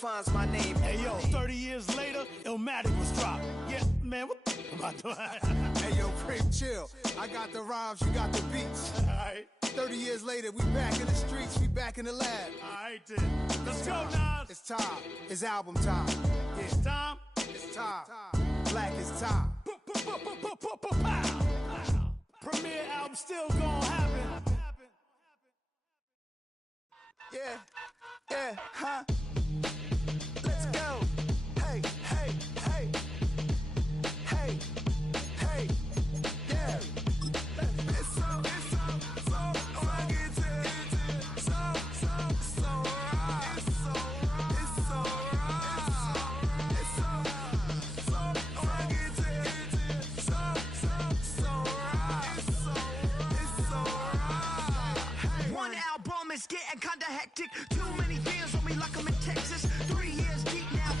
finds my name. Hey, yo, 30 years later, Illmatic was dropped. Yeah, man, what the am I doing? Hey, yo, Prim, chill. I got the rhymes, you got the beats. All right. 30 years later, we back in the streets, we back in the lab. All right, then. Let's go, Nas. It's time. It's album time. Yeah. It's time. It's time. Black is time. Premiere album still gonna happen. Yeah, huh? Let's go. Hey, hey, hey. Hey, hey, yeah. It's so rugged. So right. It's so rugged. One album is getting kinda hectic. Too many fans on me like I'm in Texas. 3 years deep now.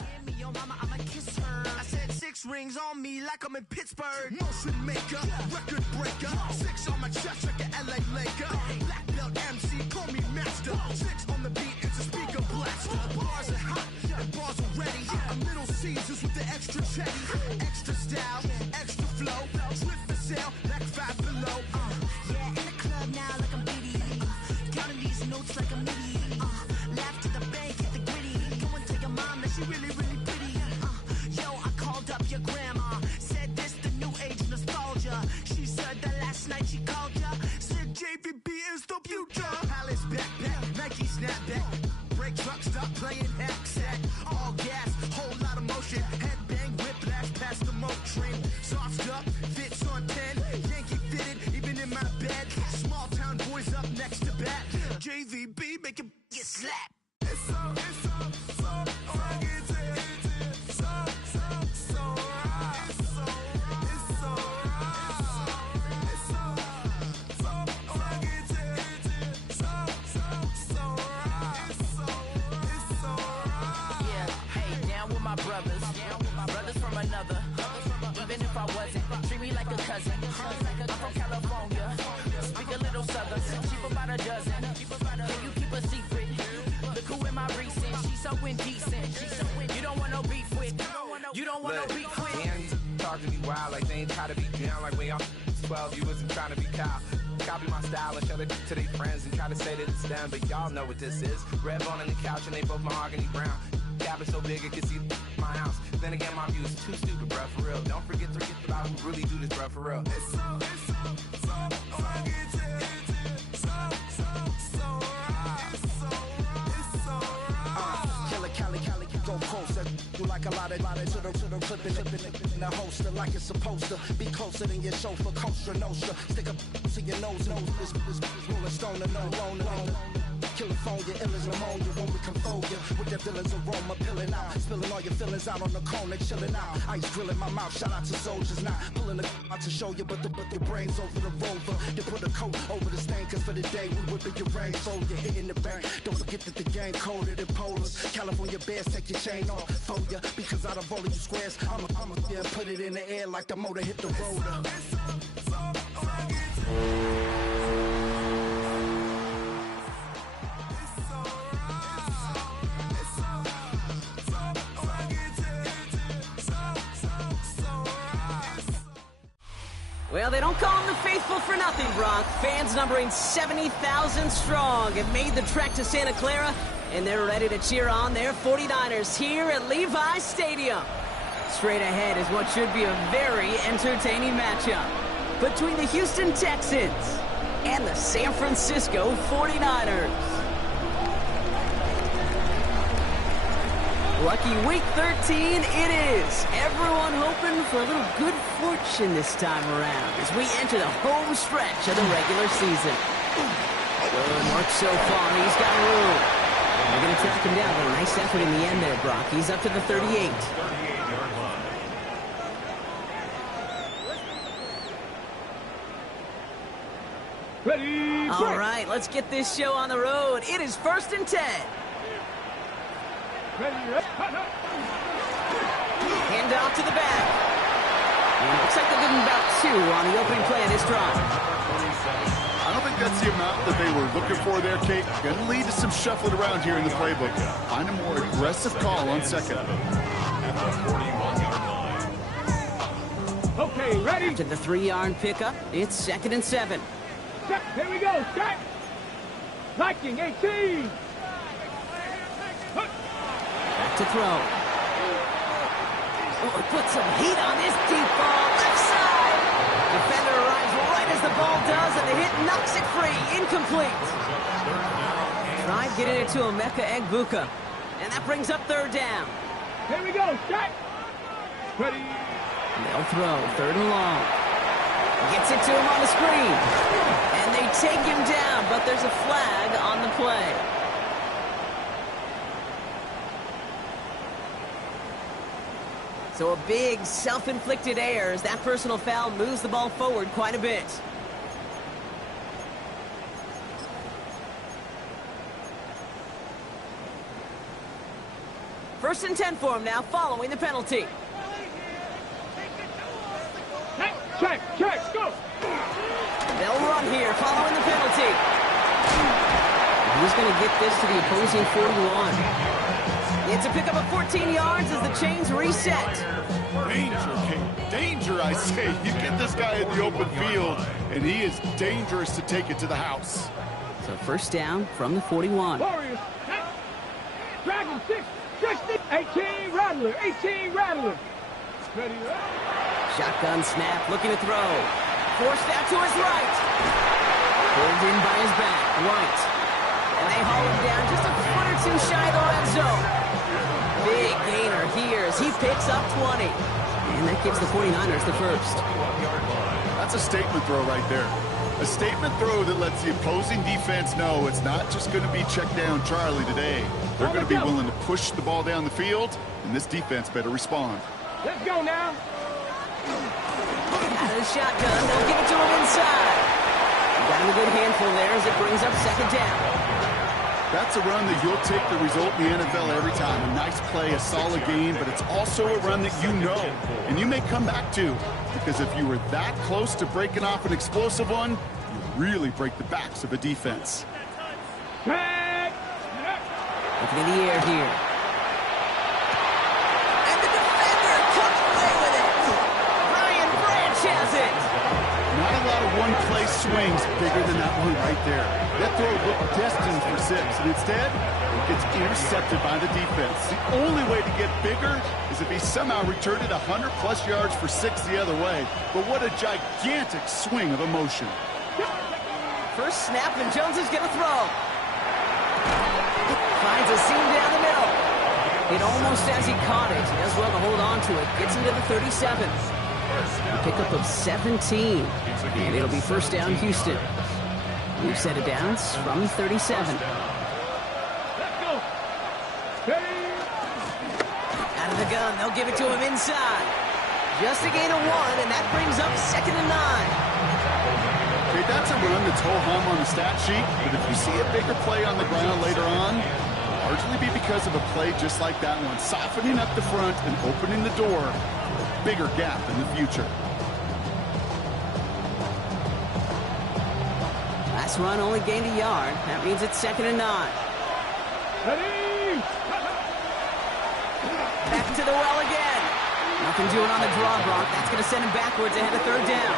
Give me your mama, I'ma kiss her. I said 6 rings on me like I'm in Pittsburgh. Motion maker, record breaker. 6 on my chest like an LA Laker. Black belt MC, call me master. 6 on the beat, it's a speaker blaster. Bars are hot and bars are ready. I'm Little Caesars with the extra chetty. Extra style, extra flow. Slip for sale, like 5 below. Yeah, in the club now like I'm Diddy. Counting these notes like a MIDI. Laugh to the bank, hit the gritty. Go and tell your mom that she really, really pretty. Yo, I called up your grandma. Said this the new age nostalgia. She said that last night she called ya. Said JVB is the future. Palace backpack, Nike snapback. Break truck, stop playing hack sack. All gas, whole lot of motion. Headbang, whiplash, past the moat train. Soft up, fits on 10. Yankee fitted, even in my bed. Small town boys up next to bat. JVB, make it get slapped. It's so rugged. Brothers from another. Even if I wasn't, treat me like a cousin. I'm from California. Speak a little southern. Cheap about a dozen. Can you keep a secret? Look who in my recent. She's so indecent. You don't want no beef with. You don't want no beef with. Damn, you talk to me wild like they ain't try to be down like when y'all 12. You wasn't trying to be Kyle. Copy my style and show it to their friends and try to say that it's them, but y'all know what this is. Red bone on the couch and they both mahogany brown. Gap is so big it can see my house. Then again, my view is too stupid, bruh, for real. Don't forget about who really do this, bruh, for real. It's so rugged. Cali, go closer. You like a lot of to the clipping in the holster like it's supposed to be closer than your chauffeur, Costa Nostra. Stick up to your nose, this rolling stone and no California, ill as pneumonia when we control you with the villain's aroma, pilling out, spilling all your feelings out on the corner, chilling out. Ice grilling my mouth, shout out to soldiers, not pulling the out to show you, but your brains over the rover. You put a coat over the stain, cause for the day we whipping your rain, fold you hitting the bank. Don't forget that the game colder than polars. California bears, take your chain off for ya, because out of all of you squares, I'ma yeah, put it in the air like the motor hit the roller. Well, they don't call them the faithful for nothing, Brock. Fans numbering 70,000 strong have made the trek to Santa Clara, and they're ready to cheer on their 49ers here at Levi's Stadium. Straight ahead is what should be a very entertaining matchup between the Houston Texans and the San Francisco 49ers. Lucky week 13 it is. Everyone hoping for a little good fortune this time around as we enter the home stretch of the regular season. Good work so far. He's got room. They're going to track him down, but a nice effort in the end there, Brock. He's up to the 38. 38-yard line. Ready, all right, let's get this show on the road. It is 1st and 10. Ready, Hand off to the back. And it looks like they'll give him about 2 on the opening play of this drive. I don't think that's the amount that they were looking for there, Kate. Going to lead to some shuffling around here in the playbook. Find a more aggressive call on second. Okay, ready? To the 3-yard pickup, it's 2nd and 7. Set. Here we go. Set. Liking 18. Back to throw. Oh, put some heat on this deep ball. Left side. Defender arrives right as the ball does, and the hit knocks it free. Incomplete. Tried getting it to Emeka Egbuka. And that brings up 3rd down. Here we go. Set. Ready. They'll throw 3rd and long. Gets it to him on the screen. And they take him down, but there's a flag on the play. So a big self-inflicted error as that personal foul moves the ball forward quite a bit. First and 10 for him now, following the penalty. Check, go! They'll run here, following the penalty. He's going to get this to the opposing 41. It's a pickup of 14 yards as the chains reset. Danger, Kate. Danger, I say. You get this guy in the open field, and he is dangerous to take it to the house. So first down from the 41. Warriors. Dragon 6, 18 Rattler, 18 Rattler. Ready, Shotgun snap, looking to throw. Forced out to his right. Pulled in by his back, White. And they haul him down just a foot or 2 shy of the red zone. Big gainer here as he picks up 20. And that gives the 49ers the first. That's a statement throw right there. A statement throw that lets the opposing defense know it's not just going to be check down Charlie today. They're going to be willing to push the ball down the field, and this defense better respond. Let's go now. Out of the shotgun, they'll give it to him inside. Got him a good handful there as it brings up 2nd down. That's a run that you'll take the result in the NFL every time. A nice play, a solid game, but it's also a run that you know, and you may come back to, because if you were that close to breaking off an explosive one, you really break the backs of a defense. Looking in the air here. And the defender comes away with it. Ryan Branch has it. Not a lot of one-play swings bigger than that one right there. That throw looked destined for 6, and instead, it gets intercepted by the defense. The only way to get bigger is if he somehow returned it 100-plus yards for 6 the other way. But what a gigantic swing of emotion. First snap, and Jones is going to throw. Finds a seam down the middle. It almost as he caught it. He does well to hold on to it. Gets him to the 37. A pickup of 17. And it'll be first down Houston. New set of downs from 37. Let's go. Out of the gun, they'll give it to him inside. Just a gain of 1, and that brings up 2nd and 9. Okay, that's a run that's ho-hum on the stat sheet, but if you see a bigger play on the ground later on, it'll largely be because of a play just like that one, softening up the front and opening the door for a bigger gap in the future. Last run only gained a yard. That means it's 2nd and 9. Ready. Back to the well again. Nothing doing on the draw, Brock. That's going to send him backwards ahead of 3rd down.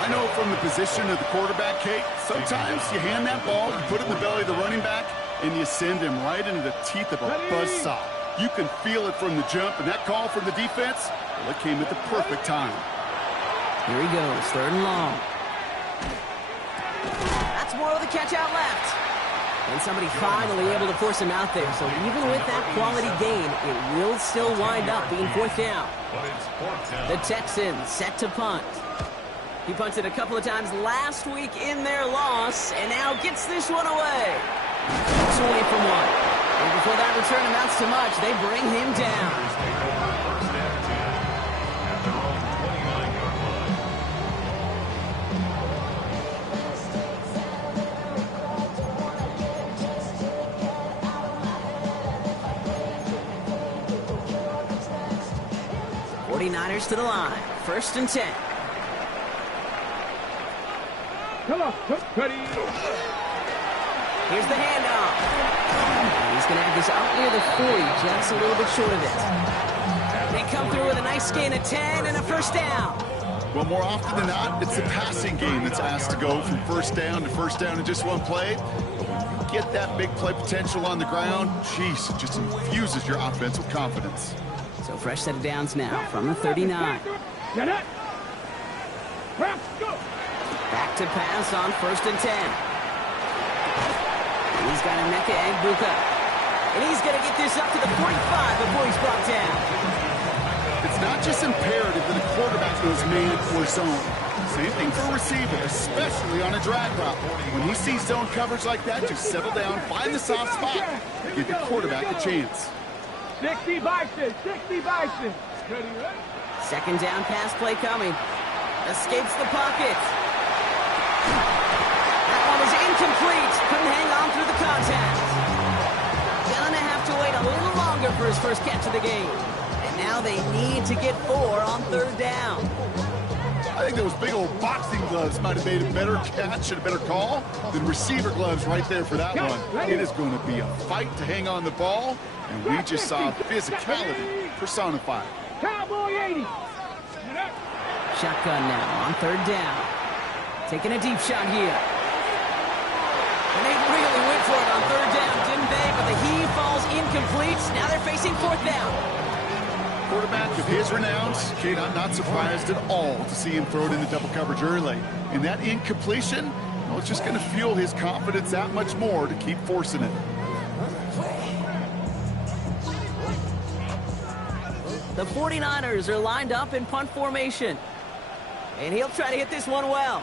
I know from the position of the quarterback, Kate, sometimes you hand that ball, you put it in the belly of the running back, and you send him right into the teeth of a buzzsaw. You can feel it from the jump, and that call from the defense, well, it came at the perfect time. Here he goes, 3rd and long. That's more of the catch out left. And somebody finally able to force him out there. So even with that quality gain, it will still wind up being 4th down. The Texans set to punt. He punted a couple of times last week in their loss, and now gets this one away. It's away from 1. And before that return amounts to much, they bring him down. 49ers to the line. 1st and 10. Come on, ready. Here's the handoff. He's going to have this out near the 40, just a little bit short of it. They come through with a nice gain of 10 and a 1st down. Well, more often than not, it's the passing game that's asked to go from 1st down to 1st down in just one play. But when you get that big play potential on the ground, jeez, it just infuses your offense with confidence. So fresh set of downs now from the 39. Back to pass on 1st and 10. He's got a Emeka Egbuka. And he's going to get this up to the 45 before he's brought down. It's not just imperative that a quarterback knows man or zone. Same thing for a receiver, especially on a drag route. When he sees zone coverage like that, just settle down, find the soft spot, give your quarterback a chance. 60 Bison, 60 Bison. 2nd down pass play coming. Escapes the pocket. That one is incomplete. Couldn't hang on through the contact. Gonna have to wait a little longer for his first catch of the game. And now they need to get 4 on 3rd down. I think those big old boxing gloves might have made a better catch and a better call than receiver gloves right there for that one. It is going to be a fight to hang on the ball, and we just saw physicality personified. Cowboy 80. Shotgun now on 3rd down. Taking a deep shot here. And they really went for it on 3rd down, didn't they? But the heave falls incomplete. Now they're facing 4th down. Quarterback of his renowns, Kate, I'm not surprised at all to see him throw it into double coverage early. And that incompletion, well, it's just going to fuel his confidence that much more to keep forcing it. The 49ers are lined up in punt formation. And he'll try to hit this one well.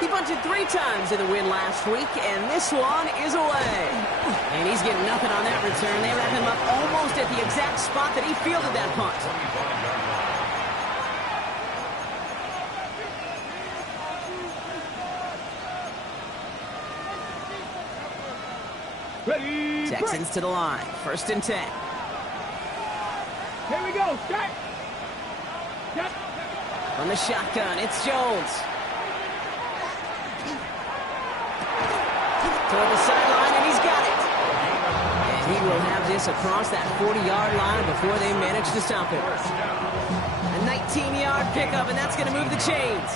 He bunted 3 times in the win last week, and this one is away. And he's getting nothing on that return. They wrap him up almost at the exact spot that he fielded that punt. Ready. Texans to the line. 1st and 10. Here we go. Set. On the shotgun, it's Jones. Toward the sideline, and he's got it. And he will have this across that 40-yard line before they manage to stop it. A 19-yard pickup, and that's going to move the chains.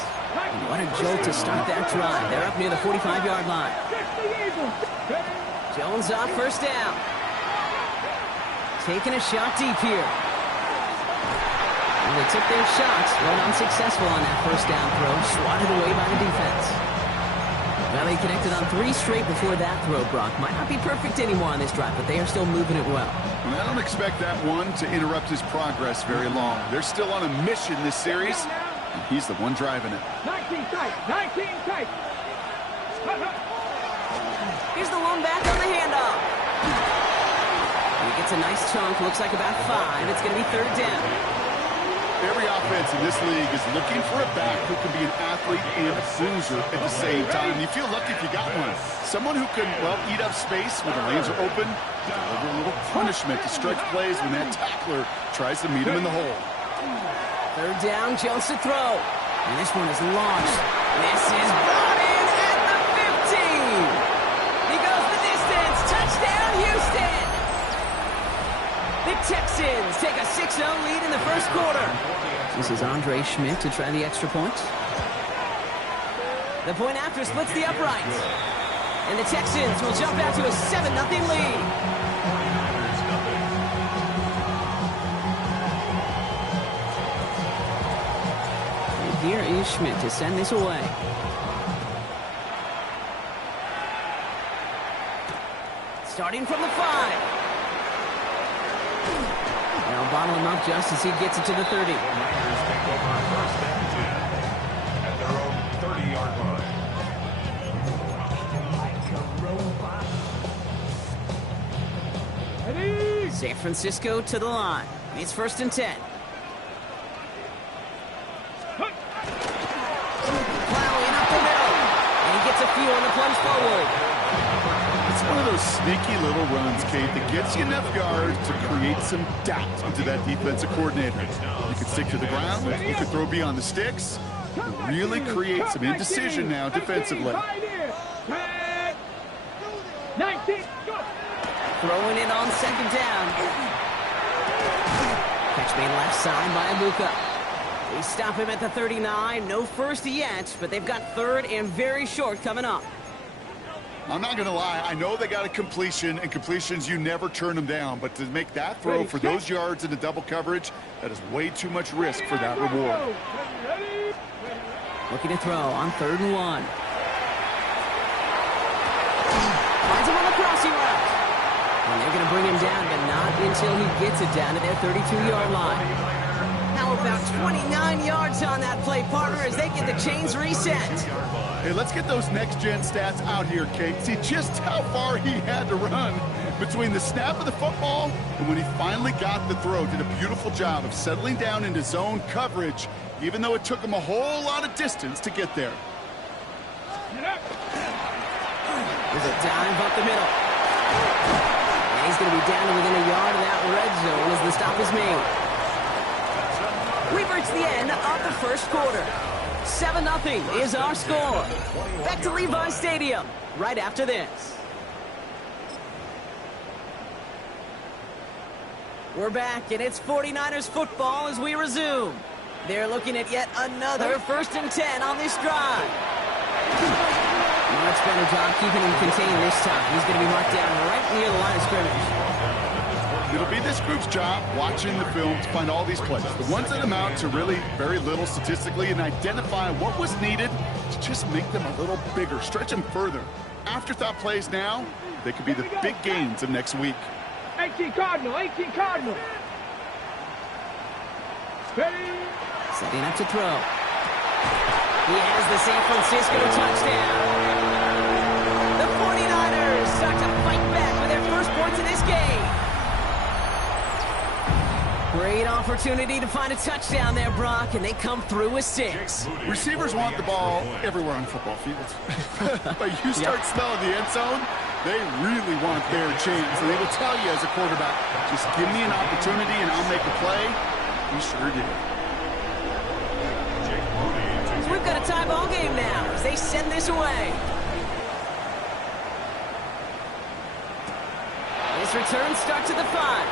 What a jolt to start that drive. They're up near the 45-yard line. Jones off 1st down. Taking a shot deep here. And they took their shots, went unsuccessful on that 1st down throw, swatted away by the defense. Well, they connected on 3 straight before that throw, Brock. Might not be perfect anymore on this drive, but they are still moving it well. I don't expect that one to interrupt his progress very long. They're still on a mission this series, and he's the one driving it. 19 tight, 19 tight. Here's the one back on the handoff. He gets a nice chunk, looks like about 5. It's going to be 3rd down. Every offense in this league is looking for a back who can be an athlete and a bruiser at the same time. You feel lucky if you got one. Someone who can, well, eat up space when the lanes are open, deliver a little punishment to stretch plays when that tackler tries to meet him in the hole. 3rd down, Jones to throw. And this one is launched. This is brought in at the 15. He goes the distance. Touchdown, Houston. The Texans take a 6-0 lead in the 1st quarter. This is Andre Schmidt to try the extra point. The point after splits the uprights. And the Texans will jump out to a 7-0 lead. And here is Schmidt to send this away. Starting from the 5. They'll bottle him up just as he gets it to the 30. Take over 1st and 10 at their own 30-yard line. San Francisco to the line. It's 1st and 10. Plowing up the middle. And he gets a few on the plunge forward. It's one of those sneaky little runs, Kate, that gets you enough yards to create some doubt into that defensive coordinator. You can stick to the ground, you can throw beyond the sticks, really create some indecision now defensively. 19. Throwing it on second down. Catch made left side by Abuka. They stop him at the 39. No first yet, but they've got third and very short coming up. I'm not going to lie. I know they got a completion, and completions, you never turn them down. But to make that throw for those yards into double coverage, that is way too much risk for that reward. Looking to throw on 3rd and 1. Finds him on the crossing route. And they're going to bring him down, but not until he gets it down to their 32-yard line. How about 29 yards on that play, partner, as they get the chains reset? Hey, let's get those next-gen stats out here, Kate. See just how far he had to run between the snap of the football and when he finally got the throw. Did a beautiful job of settling down into zone coverage, even though it took him a whole lot of distance to get there. There's a dive up the middle. And he's going to be down to within a yard of that red zone as the stop is made. We've reached the end of the first quarter. 7-0 is our score. Back to Levi Stadium right after this. We're back, and it's 49ers football as we resume. They're looking at yet another 1st and 10 on this drive. Much better job keeping him contained this time. He's going to be marked down right near the line of scrimmage. It'll be this group's job, watching the film, to find all these plays. The ones that amount to really very little statistically, and identify what was needed to just make them a little bigger, stretch them further. Afterthought plays now, they could be the big gains of next week. 18 Cardinal, 18 Cardinal. Setting up to throw. He has the San Francisco touchdown. The 49ers start to fight back with their first points in this game. Great opportunity to find a touchdown there, Brock, and they come through with 6. Receivers want the ball everywhere on football fields. But you start smelling the end zone, they really want their chance. And they will tell you as a quarterback, just give me an opportunity and I'll make a play. He sure did. So we've got a tie ball game now as they send this away. This return starts at the 5.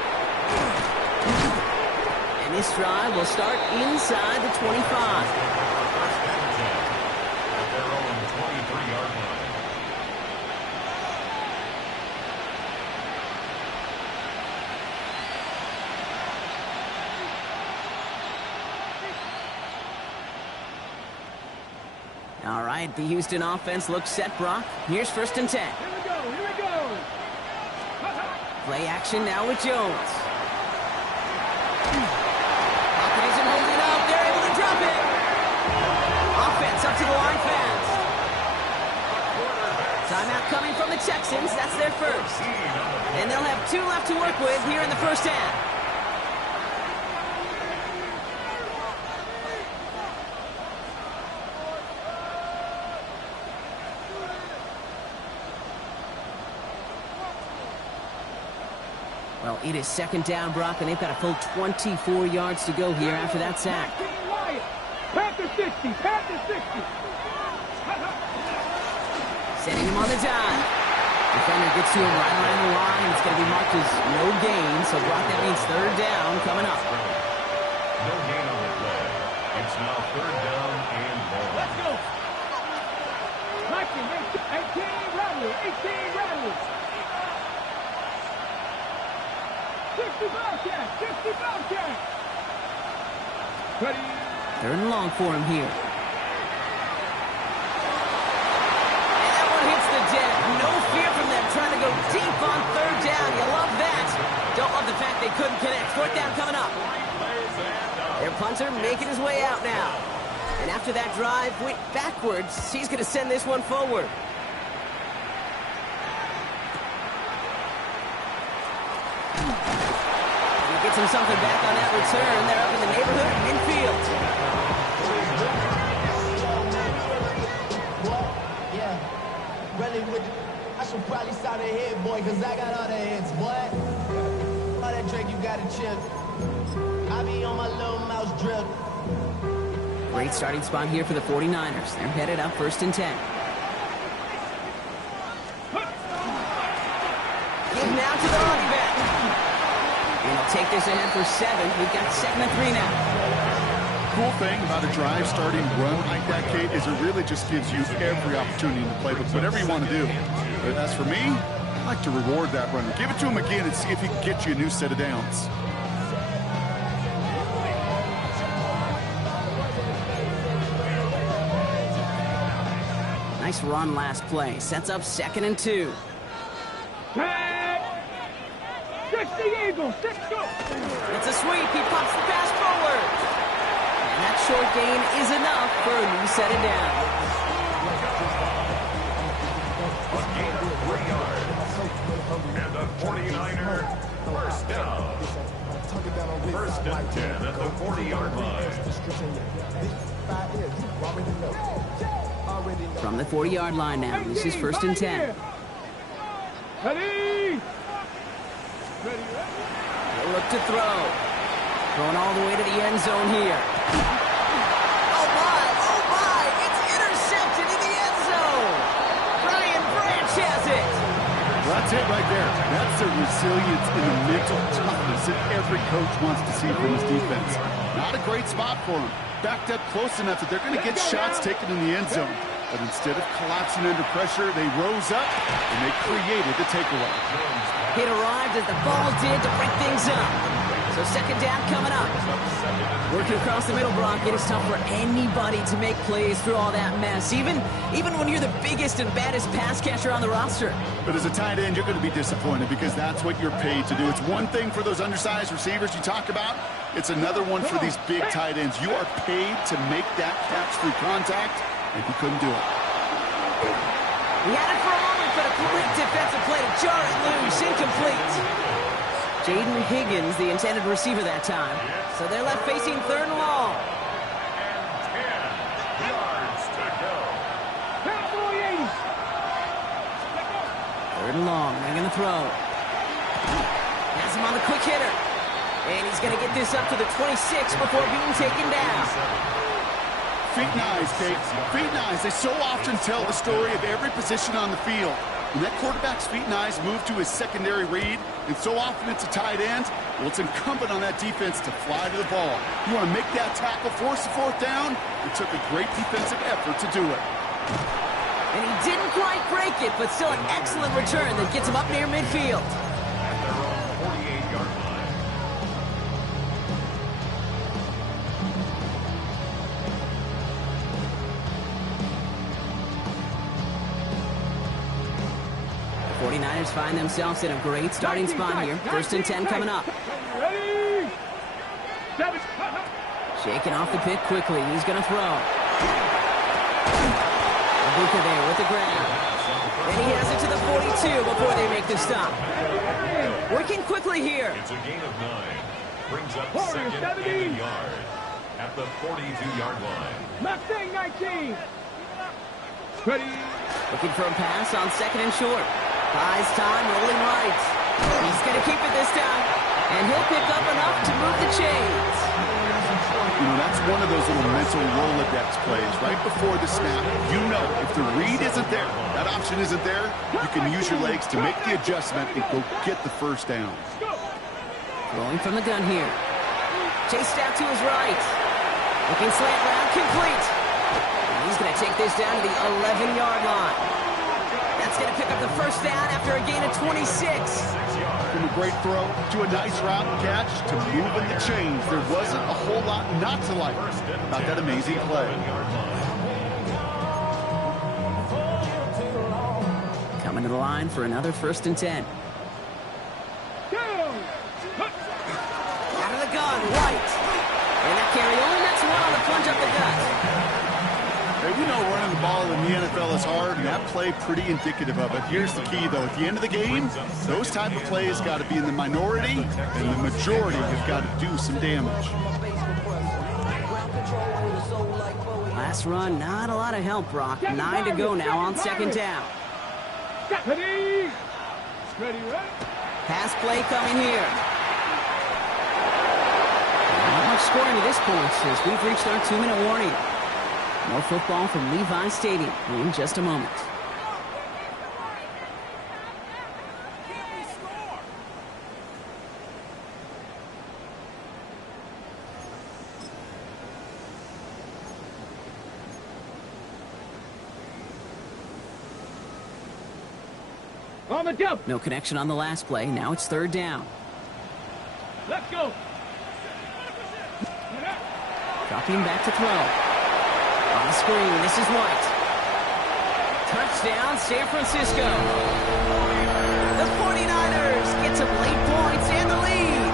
And this drive will start inside the 25. All right, the Houston offense looks set, Brock. Here's 1st and 10. Here we go, here we go. Play action now with Jones. Pocket isn't holding up. They're able to drop it. Offense up to the line fast. Timeout coming from the Texans. That's their first. And they'll have 2 left to work with here in the first half. Well, it is 2nd down, Brock, and they've got a full 24 yards to go here after that sack. Panther 60, Panther 60. Setting him on the dive. Defender gets to him right around the line. It's going to be marked as no gain, so Brock, that means 3rd down coming up. No gain on the play. It's now 3rd down and more. Let's go. 18 Rattler, 18 Rattler. 60 Bobcat, 60 Bobcat. Ready. 3rd and long for him here. And that one hits the deck. No fear from them trying to go deep on 3rd down. You love that. Don't love the fact they couldn't connect. 4th down coming up. Their punter making his way out now. And after that drive went backwards, he's going to send this one forward. Gets him something back on that return. They're up in the neighborhood of midfield. Yeah, running with I should probably start ahead cause I got all the hits, boy. All that Drake, you got to chip. I be on my little mouse drip. Great starting spot here for the 49ers. They're headed up 1st and 10. Give now to the running back. And he'll take this ahead for 7. We've got 7 and 3 now. Cool thing about a drive starting run like that, Kate, is it really just gives you every opportunity in the playbook, whatever you want to do. But as for me, I like to reward that runner. Give it to him again and see if he can get you a new set of downs. Nice run last play. Sets up 2nd and 2. Tag. 60 Eagles. 6 go. It's a sweep. He pops the pass forward. And that short gain is enough for a new set of downs. A gain of 3 yards. And the 49er first down. 1st and 10 at the 40-yard line. From the 40-yard line now, this is 1st and 10. Ready. He'll look to throw. Throwing all the way to the end zone here. Oh my, it's intercepted in the end zone. Brian Branch has it. Well, that's it right there. That's the resilience and the mental toughness that every coach wants to see from his defense. Not a great spot for him. Backed up close enough that they're going to get shots taken in the end zone. But instead of collapsing under pressure, they rose up and they created the takeaway. It arrived as the ball did to break things up. So 2nd down coming up. Working across the middle, Brock, it is tough for anybody to make plays through all that mess, even when you're the biggest and baddest pass catcher on the roster. But as a tight end, you're going to be disappointed because that's what you're paid to do. It's one thing for those undersized receivers you talk about. It's another one for these big tight ends. You are paid to make that catch through contact, and he couldn't do it. He had it for a moment, but a quick defensive play to jar it loose. Incomplete. Jaden Higgins, the intended receiver that time. So they're left facing 3rd and long. And 10 yards to go. 3rd and long, they're going to throw. Has him on the quick hitter. And he's going to get this up to the 26 before being taken down. Feet and eyes, Kate. Feet and eyes. They so often tell the story of every position on the field. When that quarterback's feet and eyes move to his secondary read, and so often it's a tight end, well, it's incumbent on that defense to fly to the ball. You want to make that tackle, force the 4th down? It took a great defensive effort to do it. And he didn't quite break it, but still an excellent return that gets him up near midfield. At their own 48-yard line. The 49ers find themselves in a great starting spot here. 1st and 10 coming up. Ready. 7. Shaking off the pick quickly. He's going to throw. Abuka there with the grab. And he has it to the 42 before they make the stop. Working quickly here. It's a gain of 9. Brings up 2nd and a yard at the 42-yard line. Mustang 19. Ready. Looking for a pass on 2nd and short. Buys time, rolling right. He's going to keep it this time. And he'll pick up enough to move the chains. You know, that's one of those little mental Rolodex plays. Right before the snap, you know if the read isn't there, that option isn't there, you can use your legs to make the adjustment and go get the 1st down. Rolling from the gun here. Chased out to his right. Looking slant round, complete. And he's going to take this down to the 11-yard line. That's going to pick up the 1st down after a gain of 26. From a great throw to a nice route catch to moving the chains, there wasn't a whole lot not to like about that amazing play. Coming to the line for another 1st and 10. Out of the gun, White. And that carry only nets 1 on the plunge up the gut. Hey, we know running the ball in the NFL is hard, and that play pretty indicative of it. Here's the key, though. At the end of the game, those type of plays got to be in the minority, and the majority have got to do some damage. Last run, not a lot of help, Brock. 9 to go now on 2nd down. Ready. Ready, ready. Pass play coming here. Not much scoring to this point as we've reached our 2-minute warning. More football from Levi Stadium in just a moment. On the jump. No connection on the last play. Now it's 3rd down. Let's go. Dropping back to throw. On the screen, this is White. Touchdown, San Francisco. The 49ers get some late points and the lead.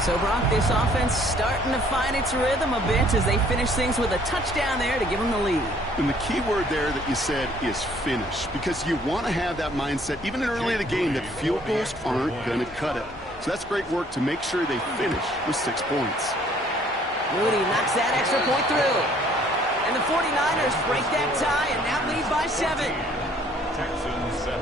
So, Brock, this offense starting to find its rhythm a bit as they finish things with a touchdown there to give them the lead. And the key word there that you said is finish, because you want to have that mindset, even early in the game, that field goals aren't going to cut it. So that's great work to make sure they finish with 6 points. Moody knocks that extra point through. And the 49ers break that tie and now lead by 7. Texans 7.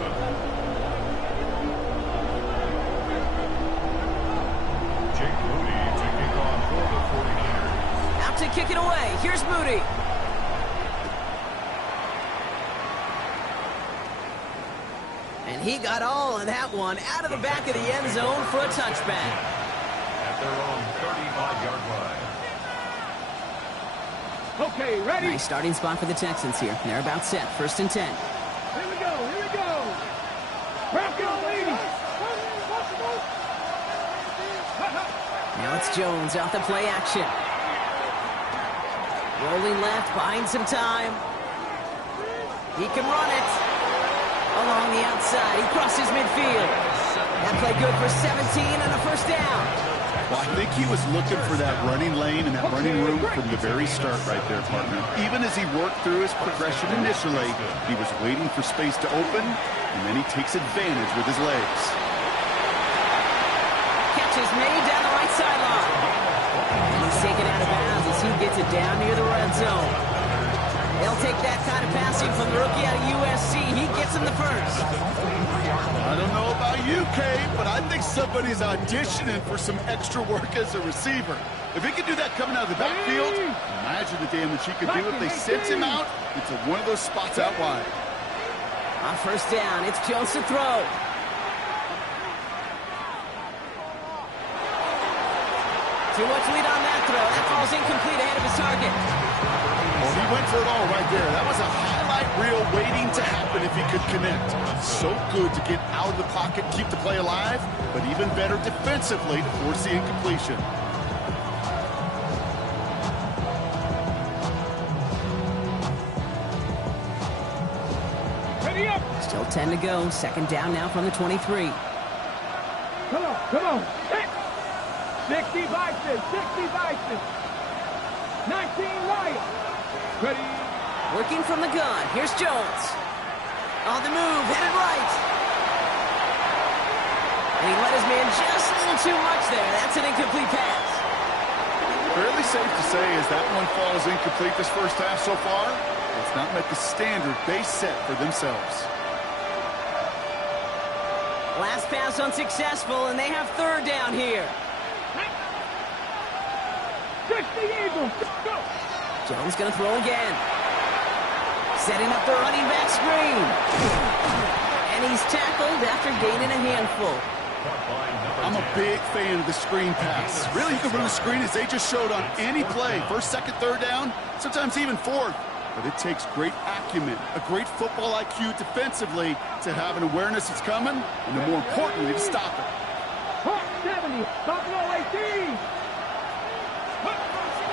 Jake Moody to kick off for the 49ers. Out to kick it away. Here's Moody. And he got all of that one out of the back of the end zone for a touchback. At their own 35-yard line. Okay, ready. Nice starting spot for the Texans here. They're about set. 1st and 10. Here we go, here we go. Broncos leading. Now it's Jones off the play action. Rolling left, buying some time. He can run it. Along the outside, he crosses midfield. That play good for 17 and a 1st down. Well, I think he was looking for that running lane and that running room from the very start right there, partner. Even as he worked through his progression initially, he was waiting for space to open, and then he takes advantage with his legs. Catch is made down the right sideline. And he's taken out of bounds as he gets it down near the red zone. They'll take that kind of passing from the rookie out of USC. He gets him the 1st. I don't know about you, Kate, but I think somebody's auditioning for some extra work as a receiver. If he could do that coming out of the backfield, imagine the damage he could do if they sent him out into one of those spots out wide. On 1st down, it's Jones to throw. Too much lead on that throw. That ball's incomplete ahead of his target. Well, he went for it all right there. That was a highlight reel waiting to happen if he could connect. So good to get out of the pocket, keep the play alive, but even better defensively to force the incompletion. Ready up. Still 10 to go. 2nd down now from the 23. Come on, come on. 60 Bison, 60 Bison. 19 Lions. Ready. Working from the gun. Here's Jones. On the move, headed right. And he let his man just a little too much there. That's an incomplete pass. Fairly safe to say as that one falls incomplete this 1st half so far, it's not met the standard they set for themselves. Last pass unsuccessful, and they have 3rd down here. 60 Eagles. Go. Jones going to throw again. Setting up the running back screen. And he's tackled after gaining a handful. I'm a big fan of the screen pass. Really, you can run the screen as they just showed on any play. 1st, 2nd, 3rd down, sometimes even 4th. But it takes great acumen, a great football IQ defensively to have an awareness it's coming, and then more importantly, to stop it. Hawk 70, Buffalo 18.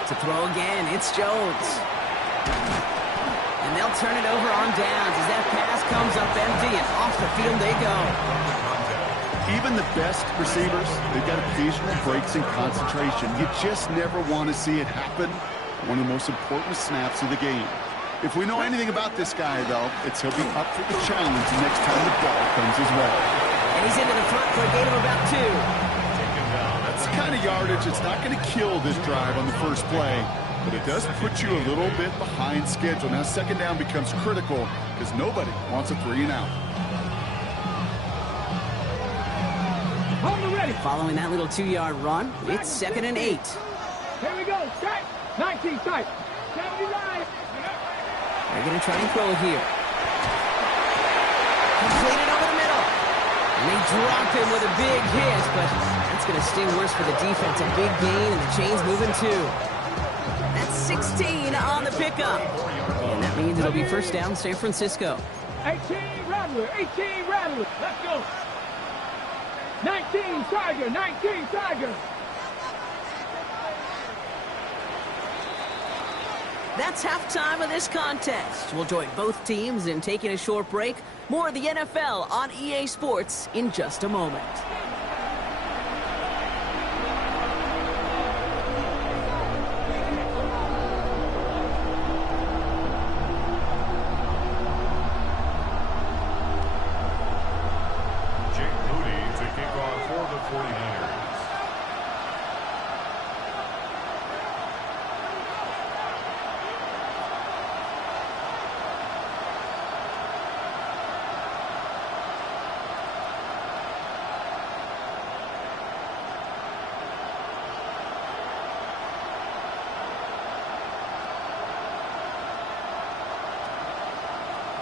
To throw again, it's Jones. And they'll turn it over on downs as that pass comes up empty, and off the field they go. Even the best receivers, they've got occasional breaks in concentration. You just never want to see it happen. One of the most important snaps of the game. If we know anything about this guy, though, it's he'll be up for the challenge next time the ball comes his way. And he's into the front for a gain of about 2. That's the kind of yardage that's not going to kill this drive on the 1st play. but it does put you a little bit behind schedule. Now second down becomes critical because nobody wants a 3 and out. Following that little 2-yard run, it's 2nd and 8. Here we go. Set. 19 tight. 79. They're going to try and throw it here. Completed over the middle. And they drop him with a big hit, but that's going to sting worse for the defense. A big gain, and the chain's moving too. That's 16 on the pickup. And that means it'll be first down San Francisco. 18 Rattler. 18 Rattler. Let's go. 19 Tiger. 19 Tiger. That's halftime of this contest. We'll join both teams in taking a short break. More of the NFL on EA Sports in just a moment.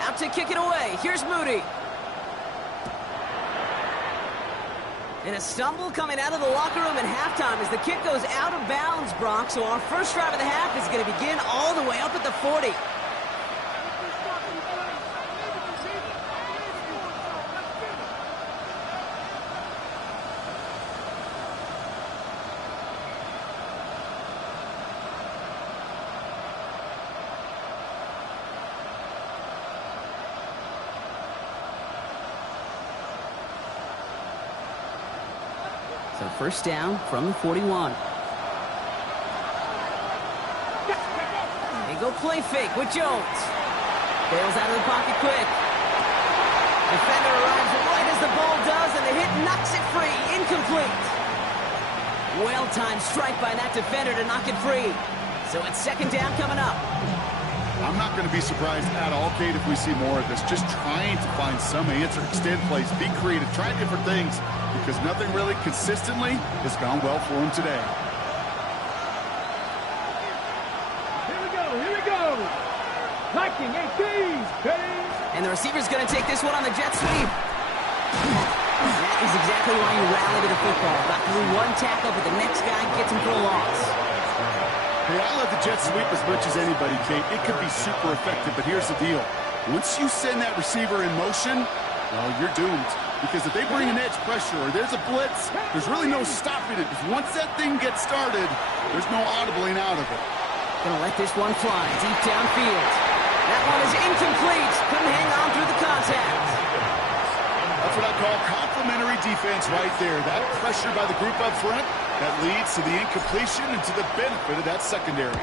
Out to kick it away. Here's Moody. And a stumble coming out of the locker room at halftime as the kick goes out of bounds, Brock. So our first drive of the half is going to begin all the way up at the 40. So first down from the 41. They go play fake with Jones. Bails out of the pocket quick. Defender arrives right as the ball does, and the hit knocks it free. Incomplete. Well-timed strike by that defender to knock it free. So it's second down coming up. I'm not going to be surprised at all, Kate, if we see more of this. Just trying to find some answer, extend plays, be creative, try different things, because nothing really consistently has gone well for him today. Here we go. Here we go. Liking 18. And the receiver's going to take this one on the jet sweep. That is exactly why you rally to the football. Got through one tackle, but the next guy gets him for a loss. Hey, I love the jet sweep as much as anybody, Kate. It can be super effective, but here's the deal. Once you send that receiver in motion, well, you're doomed. Because if they bring an edge pressure or there's a blitz, there's really no stopping it. Because once that thing gets started, there's no audibling out of it. Gonna let this one fly deep downfield. That one is incomplete. Couldn't hang on through the contact. That's what I call complimentary defense right there. That pressure by the group up front, that leads to the incompletion and to the benefit of that secondary.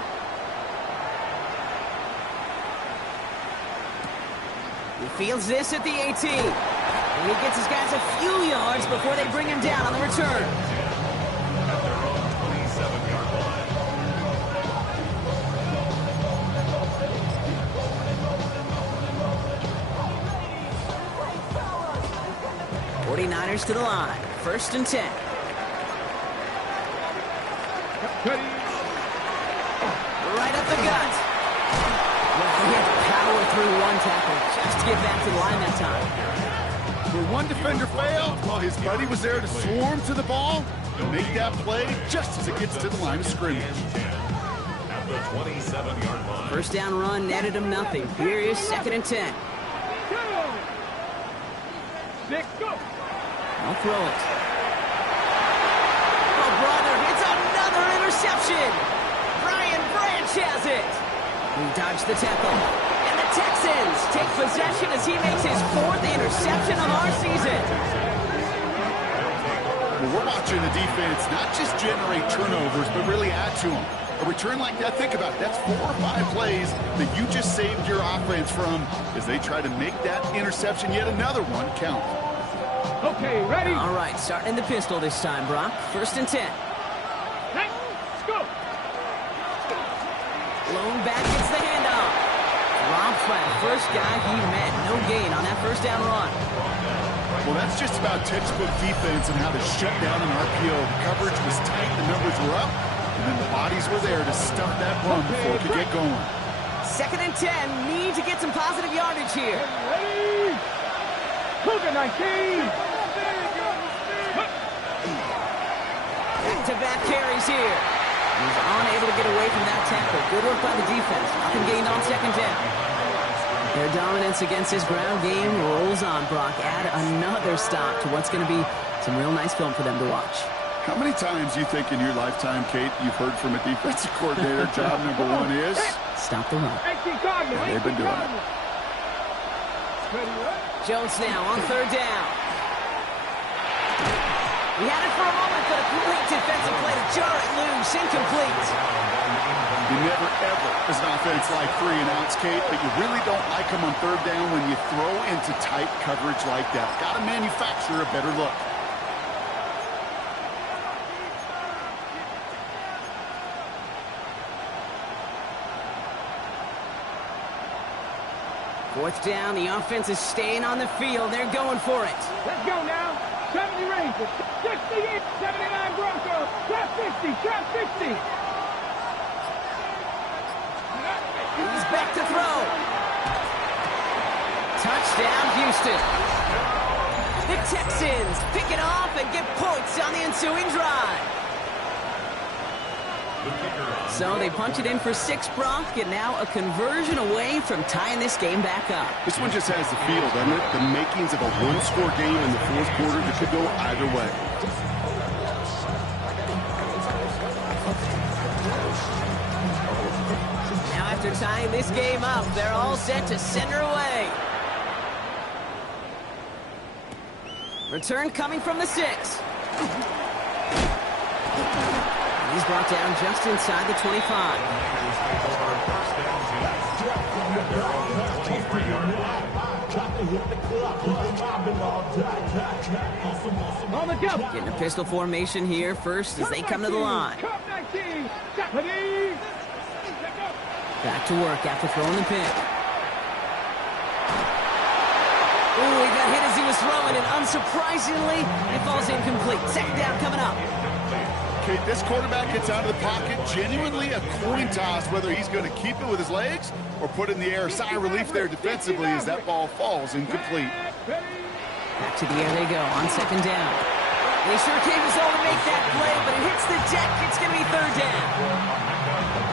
He fields this at the 18. And he gets his guys a few yards before they bring him down on the return. '49ers to the line. First and 10. Right up the gut. Well, he had to power through one tackle just to get back to the line that time. Where one defender failed, while his buddy was there to swarm to the ball and make that play just as it gets to the line of scrimmage. At the 27-yard line. First down run netted him nothing. Here is second and 10. I'll throw it. Oh, brother, it's another interception. Brian Branch has it. He dodged the tackle. And the Texans take possession as he makes his fourth interception of our season. Well, we're watching the defense not just generate turnovers, but really add to them. A return like that, think about it. That's 4 or 5 plays that you just saved your offense from as they try to make that interception, yet another one, count. Okay, ready? All right, starting in the pistol this time, Brock. First and 10. Let's go. Blown back, gets the handoff. Dropped by the first guy he met. No gain on that first down run. Well, that's just about textbook defense and how to shut down an RPO. The coverage was tight, the numbers were up, and then the bodies were there to stuff that run before it could get going. 2nd and 10. Need to get some positive yardage here. Ready? Cougar 19. Back-to-back carries here. He's unable to get away from that tackle. Good work by the defense. Nothing gained on 2nd down. Their dominance against his ground game rolls on, Brock. Add another stop to what's going to be some real nice film for them to watch. How many times do you think in your lifetime, Kate, you've heard from a defensive coordinator, job number one is? Stop the run. Yeah, they've been doing it. Jones now on 3rd down. He had it for a moment, but a great defensive play to jar it loose. Incomplete. You never, ever, as an offense, like 3 and outs, Kate, but you really don't like them on 3rd down when you throw into tight coverage like that. Got to manufacture a better look. Fourth down, the offense is staying on the field. They're going for it. Let's go now. 70 Rangers, 68, 79 Broncos, trap 50, trap 50. He's back to throw. Touchdown, Houston. The Texans pick it off and get points on the ensuing drive. So they punch it in for 6, Brock, and now a conversion away from tying this game back up. This one just has the feel, doesn't it? The makings of a one-score game in the 4th quarter that could go either way. Now after tying this game up, they're all set to send her away. Return coming from the 6. He's brought down just inside the 25. On the go. Getting a pistol formation here first as they come to the line. Back to work after throwing the pick. Ooh, he got hit as he was throwing, and unsurprisingly, it falls incomplete. 2nd down coming up. Kate, this quarterback gets out of the pocket, genuinely a coin toss whether he's going to keep it with his legs or put it in the air. Sigh of relief there defensively as that ball falls incomplete. Back to the air they go on 2nd down. They sure came his all to make that play, but it hits the deck. It's going to be 3rd down.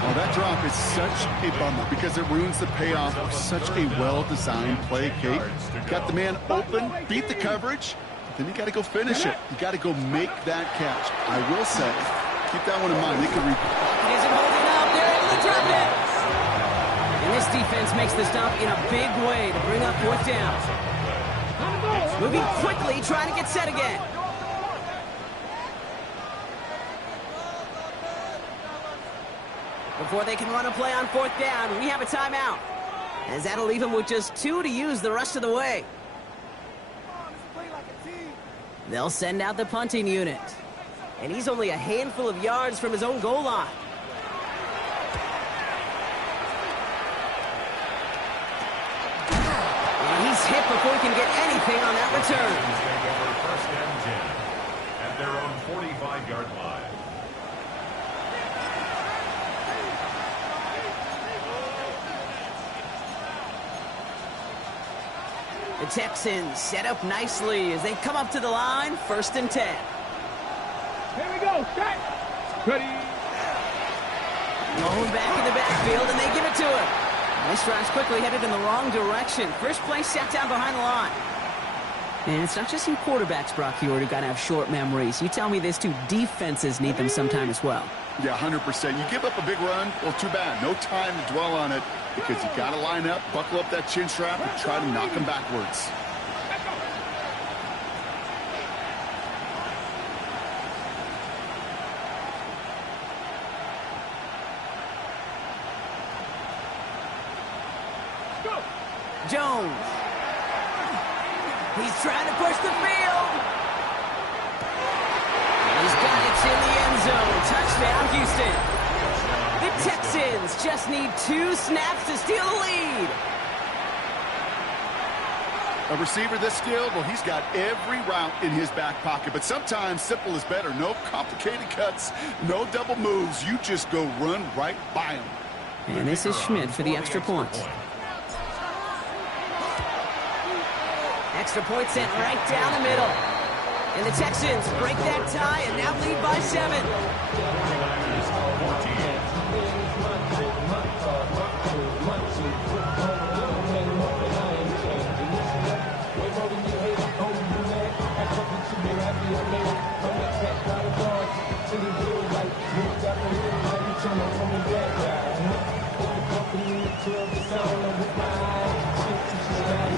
Well, that drop is such a bummer because it ruins the payoff of such a well-designed play, Kate. Got the man open, beat the coverage, then you got to go finish it. You got to go make that catch. I will say, keep that one in mind. They could He isn't holding up. They're able to drop it. And this defense makes the stop in a big way to bring up 4th down. Moving quickly, trying to get set again. Before they can run a play on 4th down, we have a timeout. As that'll leave him with just 2 to use the rest of the way. They'll send out the punting unit. And he's only a handful of yards from his own goal line. And he's hit before he can get anything on that return. First and 10 at their own 45-yard line. The Texans set up nicely as they come up to the line, 1st and 10. Here we go, set. Ready. Going back in the backfield, and they give it to him. This drive's quickly headed in the wrong direction. First play set down behind the line. And it's not just in quarterbacks, Brock, who got to have short memories. You tell me this too, defenses need them sometime as well. Yeah, 100%. You give up a big run, well, too bad. No time to dwell on it because you got to line up, buckle up that chin strap, and try to knock them backwards. Jones. He's trying to push the field. He's got it in the end zone. Touchdown, Houston. The Texans just need 2 snaps to steal the lead. A receiver this skilled, well, he's got every route in his back pocket. But sometimes simple is better. No complicated cuts, no double moves. You just go run right by him. And this is Schmidt for the extra point. Extra point sent right down the middle. And the Texans break that tie and now lead by 7.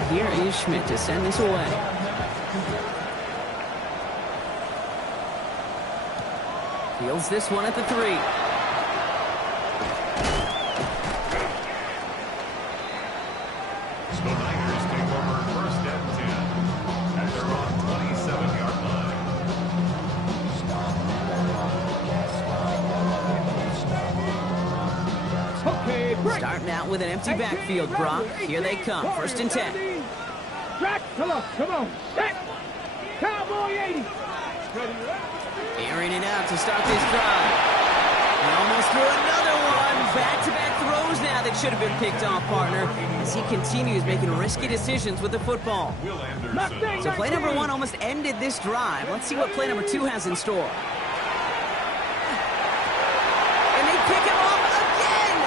Here is Schmidt to send this away. Fields this one at the 3. The Niners take over 1st and 10 at their own 27-yard line. Okay, break. Starting out with an empty backfield, Brock. Here they come, 1st and 10. Track, come on. Set. Cowboy 80. Airing it out to start this drive. He almost threw another one. Back-to-back throws now that should have been picked off, partner, as he continues making risky decisions with the football. So play number 1 almost ended this drive. Let's see what play number 2 has in store. And they pick him off again.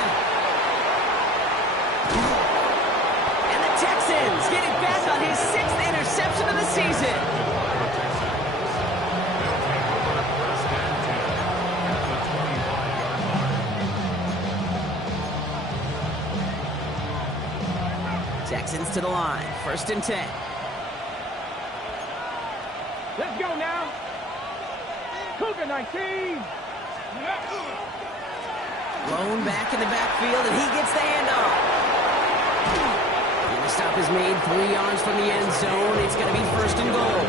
And the Texans get it back on his 6th interception of the season. Texans to the line, 1st and 10. Let's go now. Cougar 19. Blown back in the backfield, and he gets the handoff. And the stop is made 3 yards from the end zone. It's going to be 1st and goal.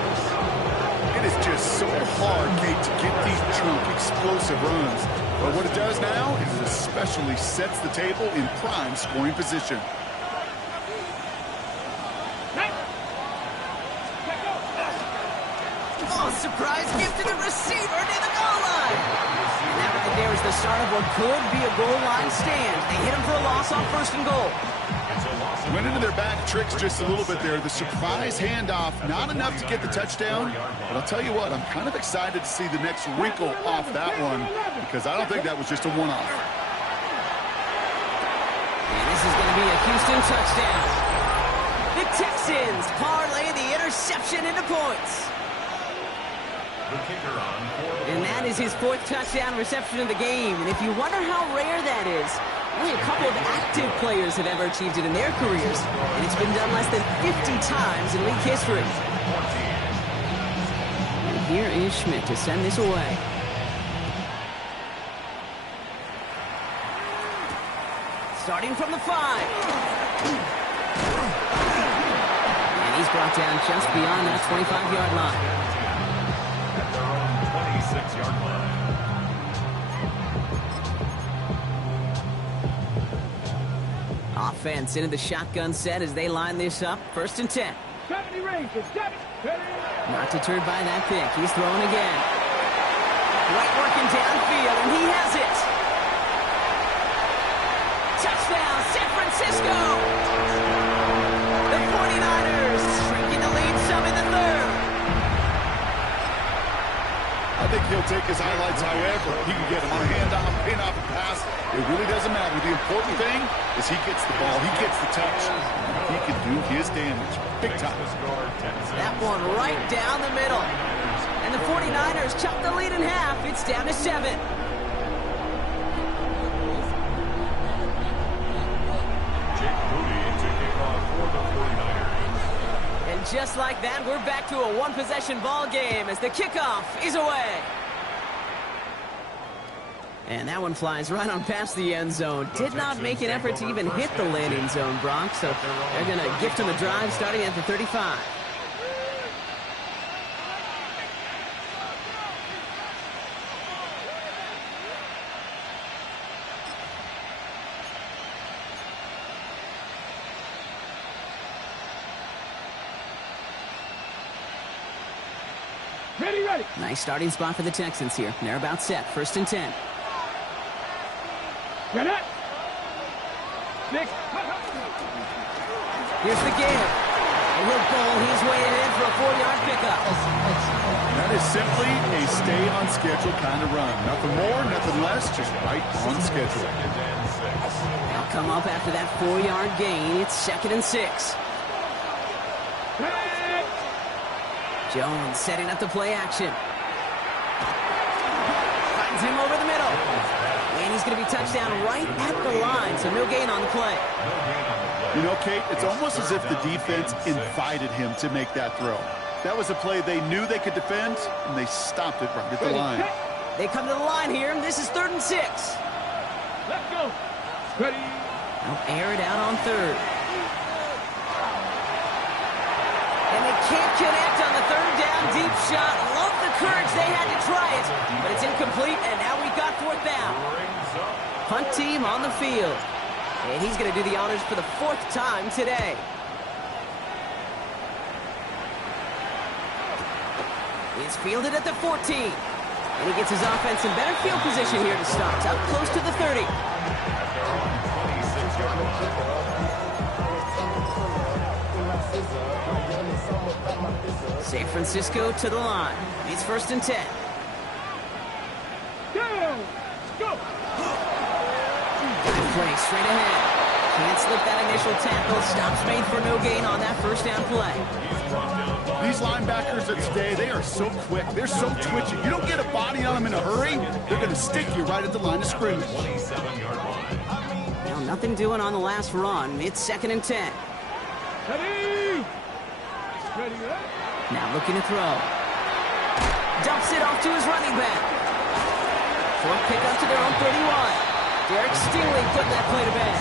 It is just so hard, Kate, to get these chunk, explosive runs. But what it does now is it especially sets the table in prime scoring position. Surprise gift to the receiver near the goal line. And that right there is the start of what could be a goal line stand. They hit him for a loss on 1st and goal. Went into their back tricks just a little bit there. The surprise handoff, not enough to get the touchdown. But I'll tell you what, I'm kind of excited to see the next wrinkle off that one, because I don't think that was just a one-off. And this is going to be a Houston touchdown. The Texans parlay the interception into points. And that is his 4th touchdown reception of the game. And if you wonder how rare that is, only a couple of active players have ever achieved it in their careers. And it's been done less than 50 times in league history. And here is Schmidt to send this away. Starting from the 5. And he's brought down just beyond that 25-yard line. 26-yard line. Offense into the shotgun set as they line this up. 1st and 10. 70 ranges. 70. Not deterred by that pick. He's throwing again. White working downfield, and he has it. Touchdown, San Francisco. The 49ers shrinking the lead some in the 3rd. I think he'll take his highlights however he can get him on a handoff, pin off a pass. It really doesn't matter. The important thing is he gets the ball, he gets the touch. He can do his damage big time. That one right down the middle. And the 49ers chop the lead in half. It's down to 7. Jake Moody to kick off for the 49ers. And just like that, we're back to a one-possession ball game as the kickoff is away. And that one flies right on past the end zone. Did not make an effort to even hit the landing zone, Brock. So they're going to gift him the drive starting at the 35. Ready. Nice starting spot for the Texans here. They're about set. 1st and 10. Get it. 6. Here's the give. And he'll bowl his way in for a 4-yard pickup. That is simply a stay-on-schedule kind of run. Nothing more, nothing less, just right on schedule. They'll come up after that 4-yard gain. It's 2nd and 6. Jones setting up the play action. Finds him over the middle. And he's going to be touchdown right at the line, so no gain on the play. You know, Kate, it's almost as if the defense invited him to make that throw. That was a play they knew they could defend, and they stopped it right at the line. They come to the line here, and this is 3rd and 6. Let's go. Ready. They'll air it out on 3rd. And they can't connect on the 3rd down deep shot. Love the courage they had to try it, but it's incomplete, and now we've got 4th down. Punt team on the field. And he's going to do the honors for the 4th time today. It's fielded at the 14. And he gets his offense in better field position here to start. Up close to the 30. San Francisco to the line. It's 1st and 10. Go. Play straight ahead. Can't slip that initial tackle. Stops made for no gain on that 1st down play. These linebackers at today, they are so quick. They're so twitchy. You don't get a body on them in a hurry, they're going to stick you right at the line of scrimmage. Now, nothing doing on the last run. It's 2nd and 10. Ready. Now looking to throw. Dumps it off to his running back. 4th pickup to their own 31. Derek Stingley putting that play to bed.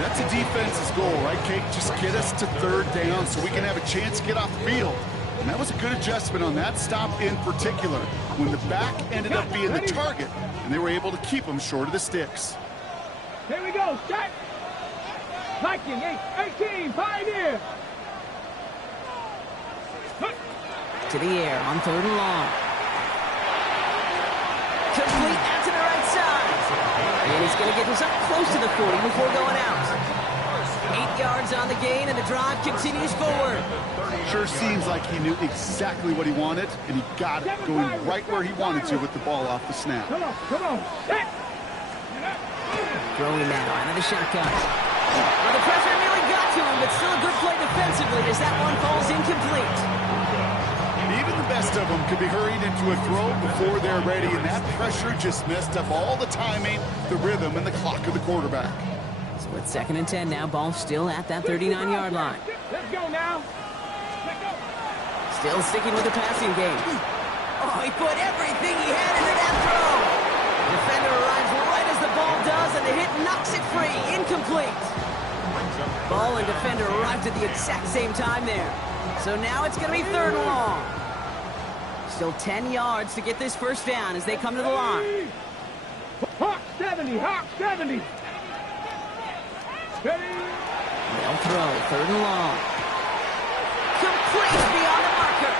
That's a defense's goal, right, Kate? Just get us to 3rd down so we can have a chance to get off the field. And that was a good adjustment on that stop in particular, when the back ended up being the target, and they were able to keep him short of the sticks. Here we go. Set. Viking 18. Pioneer. To the air on 3rd and long. Complete out to the right side. And he's going to get this up close to the 40 before going out. 8 yards on the gain, and the drive continues forward. Sure seems like he knew exactly what he wanted, and he got it going right where he wanted to with the ball off the snap. Come on. Set. Throwing now out of the shotgun. Well, the pressure nearly got to him, but still a good play defensively as that one falls incomplete. Even the best of them could be hurried into a throw before they're ready, and that pressure just messed up all the timing, the rhythm, and the clock of the quarterback. So it's 2nd and 10 now. Ball still at that 39-yard line. Let's go now. Let's go. Still sticking with the passing game. Oh, he put everything he had into that throw. Defender arrives right as the ball does, and the hit knocks it free. Incomplete. Ball and defender arrived at the exact same time there. So now it's going to be 3rd and long. Still 10 yards to get this 1st down as they come to the line. Hawk 70. Ready. They'll throw 3rd and long. Complete beyond the marker.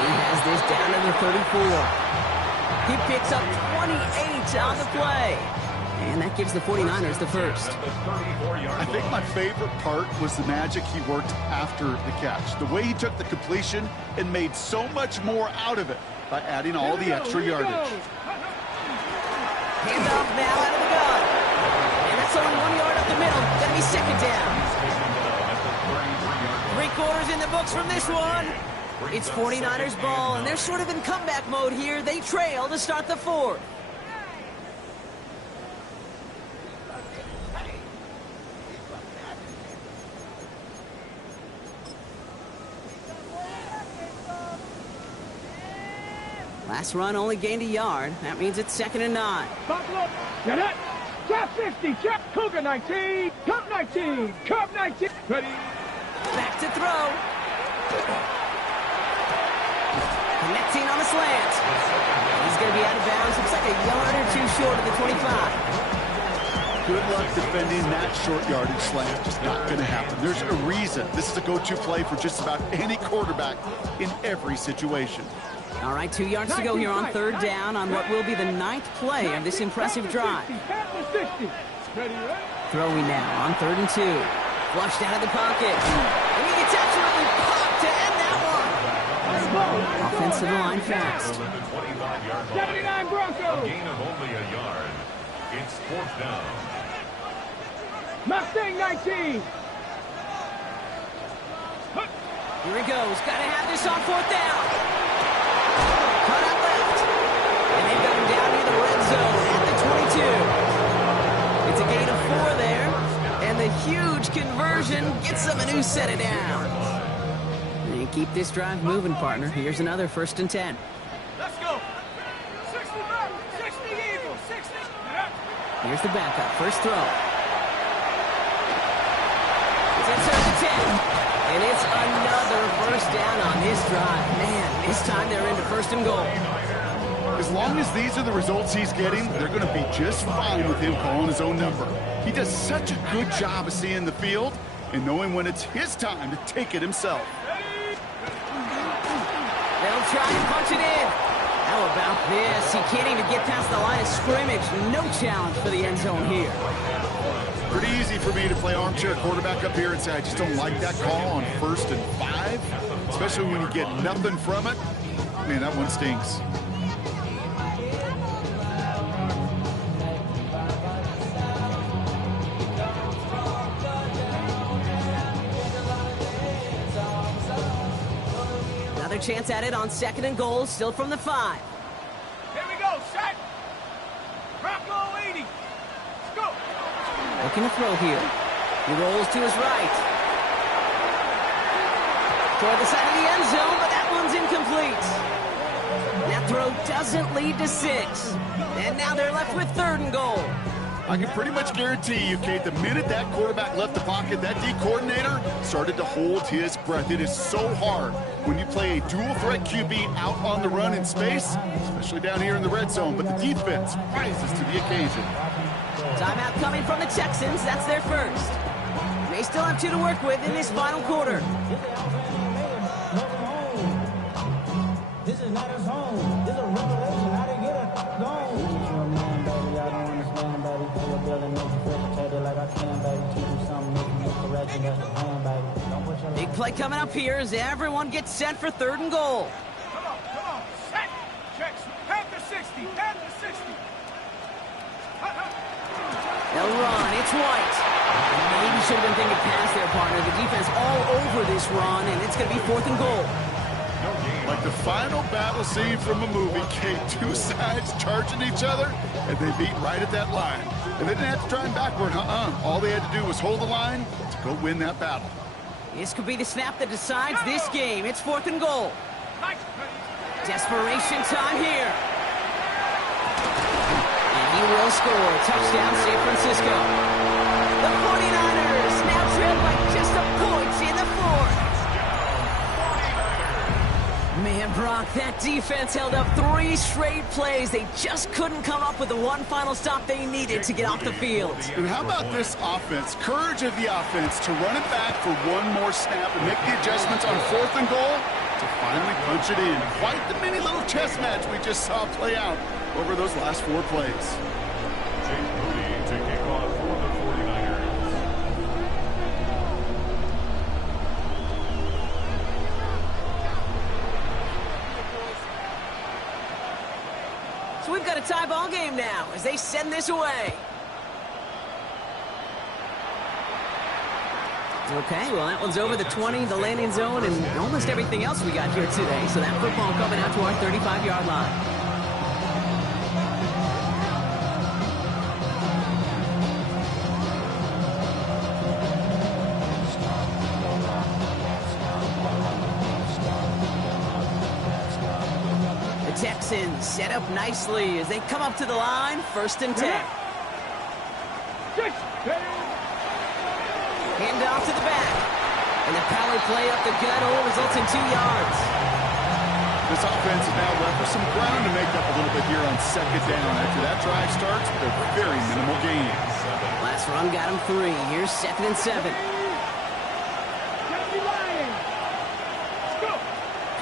He has this down to the 34. He picks up 28 on the play. And that gives the 49ers the 1st. I think my favorite part was the magic he worked after the catch. The way he took the completion and made so much more out of it by adding all the extra yardage. Hand off now out of the gun. And that's only 1 yard up the middle. Gonna be 2nd down. 3/4 in the books from this one. It's 49ers ball, and they're sort of in comeback mode here. They trail to start the 4th. Last run only gained a yard. That means it's 2nd and 9. Buffalo. Get it. Trap 60. Trap Cougar 19. Cup 19. Cup 19. Ready. Back to throw. Connecting on the slant. He's going to be out of bounds. Looks like a yard or two short of the 25. good luck defending that short yardage slant. Just not going to happen. There's a reason. This is a go-to play for just about any quarterback in every situation. All right, 2 yards to go here on third down on what will be the 9th play of this impressive drive. Throwing now on 3rd and 2. Flushed out of the pocket. And he gets absolutely popped to end that one. Offensive line fast. 79 Broncos. A gain of only a yard. It's 4th down. Mustang 19. Here he goes. Got to have this on 4th down. Cut out left. And they've got him down near the red zone at the 22. It's a gain of 4 there. And the huge conversion gets them a new set of downs. And keep this drive moving, partner. Here's another 1st and 10. Let's go. 60 back. 60 Eagles. 60. Here's the backup. First throw. It's inside the 10. And it's another 1st down on this drive. Man, this time they're into 1st and goal. As long as these are the results he's getting, they're going to be just fine with him calling his own number. He does such a good job of seeing the field and knowing when it's his time to take it himself. They'll try and punch it in. How about this? He can't even get past the line of scrimmage. No challenge for the end zone here. Pretty easy for me to play armchair quarterback up here and say I just don't like that call on 1st and 5, especially when you get nothing from it. Man, that one stinks. Another chance at it on 2nd and goal, still from the 5. Here we go. Set. Bronco 80. Let's go. Looking to throw here. He rolls to his right. Toward the side of the end zone, but that one's incomplete. That throw doesn't lead to 6. And now they're left with 3rd and goal. I can pretty much guarantee you, Kate, the minute that quarterback left the pocket, that D coordinator started to hold his breath. It is so hard when you play a dual-threat QB out on the run in space, especially down here in the red zone, but the defense rises to the occasion. Timeout coming from the Texans. That's their first. They still have 2 to work with in this final quarter. This is not his home. This is a revelation. How they get it gone? You're a man, baby. I don't understand, baby. You're building make you feel protected like I can, baby. Teach you something, make you correct, and that's the plan, baby. Don't put your Big play coming up here as everyone gets set for 3rd and goal. Come on. Set. Checks. Panther 60. Panther 60. They'll run. It's White. Maybe should have been thinking pass there, partner. The defense all over this run, and it's going to be 4th and goal. Like the final battle scene from a movie, Kate, 2 sides charging each other, and they beat right at that line. And they didn't have to try and backward, All they had to do was hold the line to go win that battle. This could be the snap that decides this game. It's 4th and goal. Desperation time here. And he will score. Touchdown, San Francisco. The 49ers now trail by just a point in the 4th. Man, Brock, that defense held up 3 straight plays. They just couldn't come up with the one final stop they needed to get off the field. And how about this offense? Courage of the offense to run it back for one more snap and make the adjustments on 4th and goal to finally punch it in. Quite the mini little chess match we just saw play out over those last 4 plays. Jake Moody to kick off for the 49ers. So we've got a tie ball game now as they send this away. Okay, well, that one's over the 20, the landing zone, and almost everything else we got here today. So that football coming out to our 35-yard line. The Texans set up nicely as they come up to the line, 1st and 10. Hand off to the back. And the power play up the gut only results in 2 yards. This offense is now left with some ground to make up a little bit here on second down. After that drive starts with a very minimal gain. Last run got him 3. Here's 2nd and 7.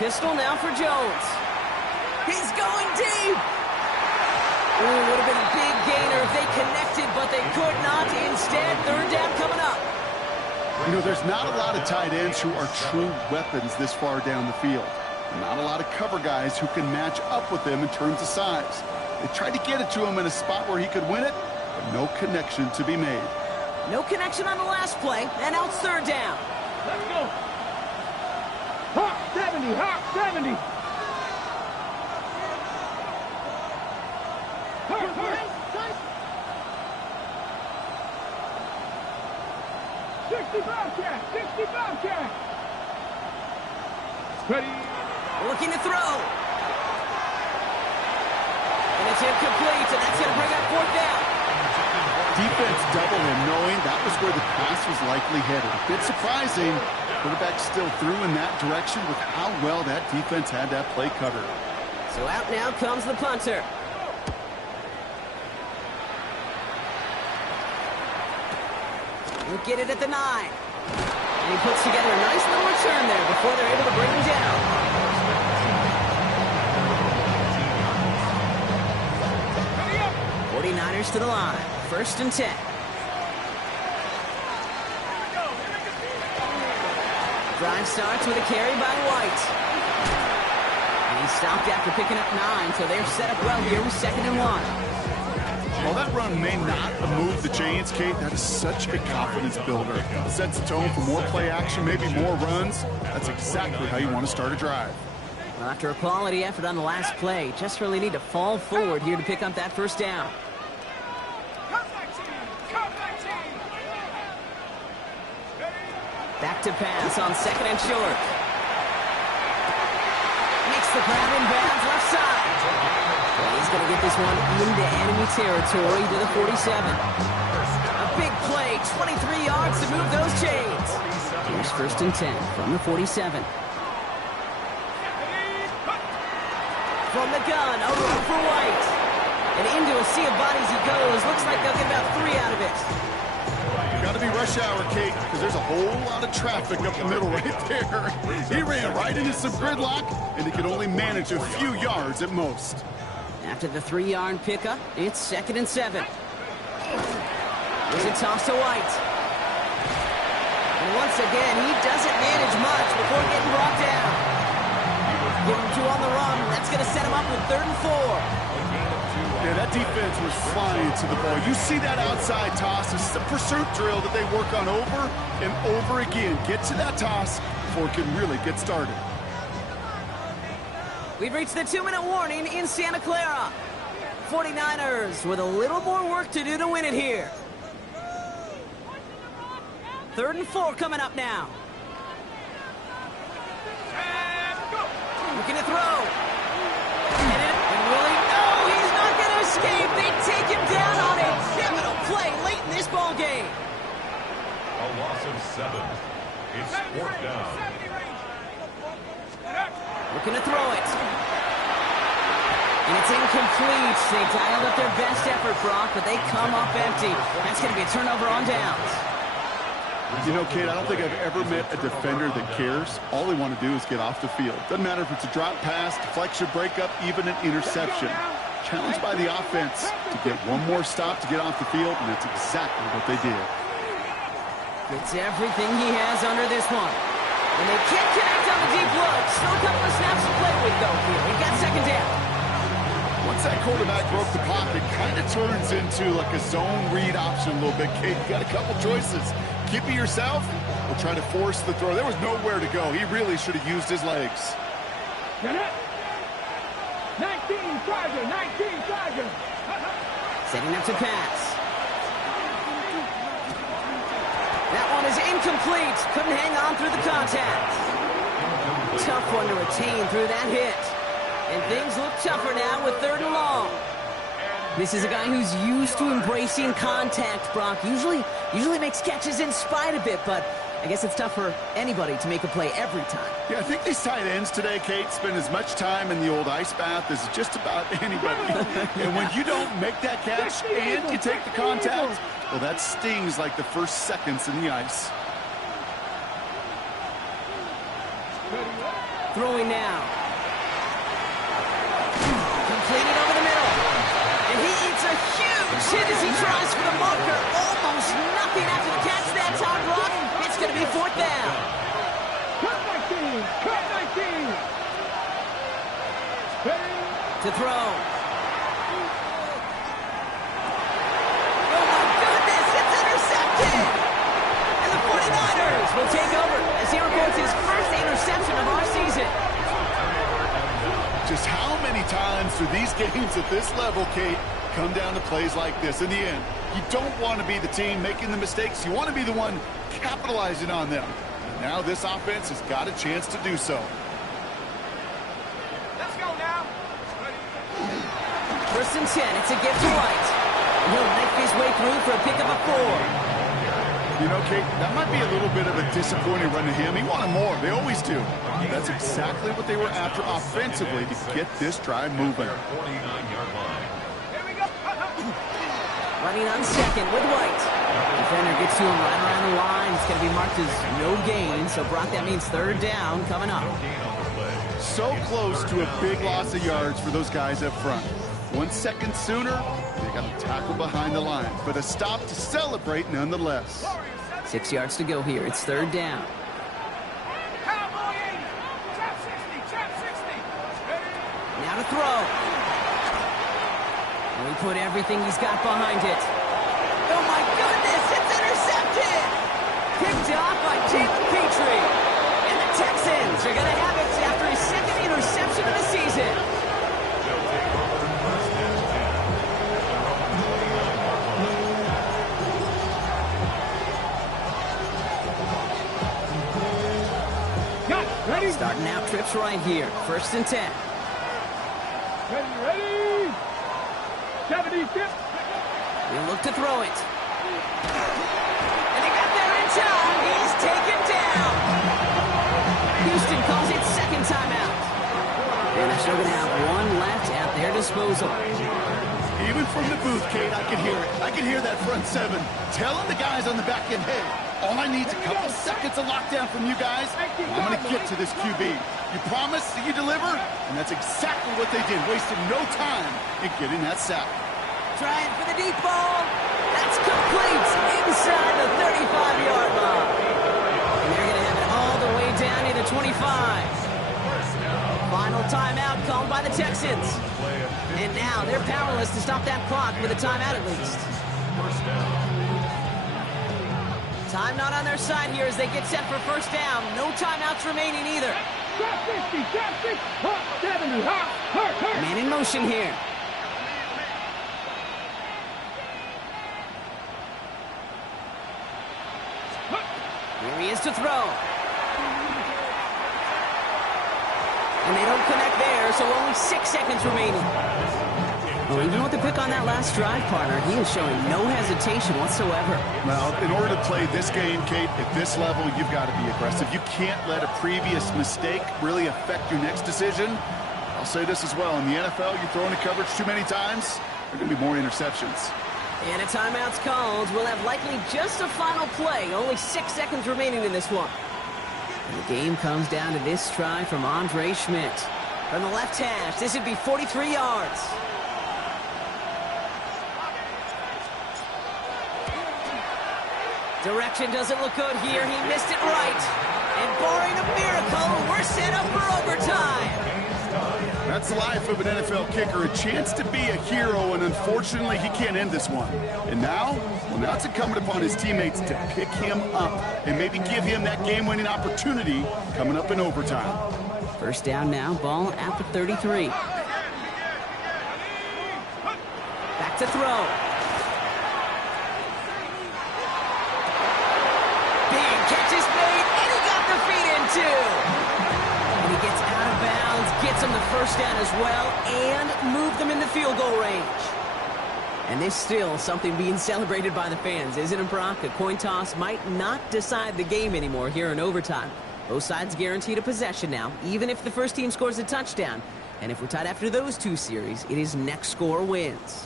Pistol now for Jones. He's going deep. Ooh, would have been a big gainer if they connected, but they could not. Instead, 3rd down coming up. You know, there's not a lot of tight ends who are true weapons this far down the field. Not a lot of cover guys who can match up with him in terms of size. They tried to get it to him in a spot where he could win it, but no connection to be made. No connection on the last play, and now it's 3rd down. Let's go. Hawk 70, Hawk 70. Hawk, Hawk. 65 cat, 65 cat. Ready. Looking to throw. And it's incomplete, and that's going to bring up 4th down. Defense doubled him, knowing that was where the pass was likely headed. A bit surprising. Quarterback still threw in that direction with how well that defense had that play covered. So out now comes the punter. He'll get it at the 9. And he puts together a nice little return there before they're able to bring him down. '49ers to the line. 1st and 10. Drive starts with a carry by White. And he stopped after picking up 9, so they're set up well here with 2nd and 1. While that run may not have moved the chains, Kate, that is such a confidence builder. It sets the tone for more play action, maybe more runs. That's exactly how you want to start a drive. Well, after a quality effort on the last play, just really need to fall forward here to pick up that 1st down. Back to pass on 2nd and short. Makes the grab in bounds left side. Well, he's going to get this one into enemy territory to the 47. A big play, 23 yards to move those chains. Here's 1st and 10 from the 47. From the gun, a run for White. And into a sea of bodies he goes. Looks like they'll get about 3 out of it. Got to be rush hour, Kate, because there's a whole lot of traffic up the middle right there. He ran right into some gridlock, and he could only manage a few yards at most. After the 3-yard pickup, it's 2nd and 7. Here's a toss to White. And once again, he doesn't manage much before getting brought down. Give him 2 on the run. That's going to set him up with 3rd and 4. Yeah, that defense was flying to the ball. You see that outside toss. This is a pursuit drill that they work on over and over again. Get to that toss before it can really get started. We've reached the 2-minute warning in Santa Clara. 49ers with a little more work to do to win it here. 3rd and 4 coming up now. Looking to throw. And Willie, no, he's not going to escape. They take him down on a pivotal play late in this ball game. A loss of 7. It's 4th down. Looking to throw it. And it's incomplete. They dialed up their best effort, Brock, but they come up empty. That's going to be a turnover on downs. You know, Kate, I don't think I've ever met a defender that cares. All they want to do is get off the field. Doesn't matter if it's a drop pass, deflection, breakup, even an interception. Challenged by the offense to get one more stop to get off the field, and that's exactly what they did. It's everything he has under this one. And they can't connect on the deep look. Still a couple of snaps to play with, though, here. We got 2nd down. Once that quarterback broke the pocket, kind of turns into like a zone read option a little bit, Kate. You got a couple choices. Keep it yourself or try to force the throw. There was nowhere to go. He really should have used his legs. Get it? 19 Charger, 19 Charger. Setting up to pass. That one is incomplete. Couldn't hang on through the contact. Tough one to retain through that hit. And things look tougher now with 3rd and long. This is a guy who's used to embracing contact, Brock. Usually makes catches in spite of it, but I guess it's tough for anybody to make a play every time. Yeah, I think these tight ends today, Kate, spend as much time in the old ice bath as just about anybody. And when you don't make that catch and you take the contact, well, that stings like the first seconds in the ice. Throwing now. Completed over the middle. And he eats a huge hit as he tries for the marker. Almost nothing after the catch that time, Brock. It's going to be fourth down. Cut 19! Cut 19! To throw. Oh, my goodness! It's intercepted! And the 49ers will take over as he records his first interception of our season. Just how many times do these games at this level, Kate, come down to plays like this? In the end, you don't want to be the team making the mistakes. You want to be the one capitalizing on them. And now this offense has got a chance to do so. Let's go now. First and 10. It's a gift to White. He'll make his way through for a pick of a 4. You know, Kate, that might be a little bit of a disappointing run to him. He wanted more. They always do. That's exactly what they were after offensively to get this drive moving. Running on second with White. Defender gets to him right around the line. It's going to be marked as no gain. So, Brock, that means third down coming up. So close to a big loss of yards for those guys up front. 1 second sooner, they got a tackle behind the line. But a stop to celebrate nonetheless. 6 yards to go here. It's third down. Now to throw. He put everything he's got behind it. Oh, my goodness, it's intercepted! Picked off by Jalen Petrie. And the Texans are going to have it after his second interception of the season. Ready? Starting out trips right here. First and 10. Ready? 75. We look to throw it. And he got there in time. He's taken down. Houston calls it second timeout. And they're still going to have one left at their disposal. Even from the booth, Kate, I can hear it. I can hear that front seven telling the guys on the back end, hey, all I need is a couple seconds of lockdown from you guys. I'm going to get to this QB. You promise that you deliver? And that's exactly what they did, wasting no time in getting that sack. Trying for the deep ball. That's complete inside the 35-yard line. And they're going to have it all the way down to the 25. Final timeout called by the Texans. And now they're powerless to stop that clock with a timeout at least. Time not on their side here as they get set for first down. No timeouts remaining either. Drop 60, drop 60, hurt 70, hurt. Man in motion here. Here he is to throw. And they don't connect there, so only 6 seconds remaining. Well, even with the pick on that last drive, partner, he is showing no hesitation whatsoever. Well, in order to play this game, Kate, at this level, you've got to be aggressive. You can't let a previous mistake really affect your next decision. I'll say this as well. In the NFL, you throw into coverage too many times, there are going to be more interceptions. And a timeout's called. We'll have likely just a final play. Only 6 seconds remaining in this one. And the game comes down to this try from Andre Schmidt. From the left hash, this would be 43 yards. Direction doesn't look good here. He missed it right. And barring a miracle, we're set up for overtime. That's the life of an NFL kicker, a chance to be a hero, and unfortunately, he can't end this one. And now, well, now it's incumbent upon his teammates to pick him up and maybe give him that game-winning opportunity coming up in overtime. First down now, ball at the 33. Back to throw. Big catch is made, and he got the feet in too. And he gets out of bounds, gets him the first down as well, and moved them in the field goal range. And there's still something being celebrated by the fans, isn't it, Brock? A coin toss might not decide the game anymore here in overtime. Both sides guaranteed a possession now, even if the first team scores a touchdown. And if we're tied after those two series, it is next score wins.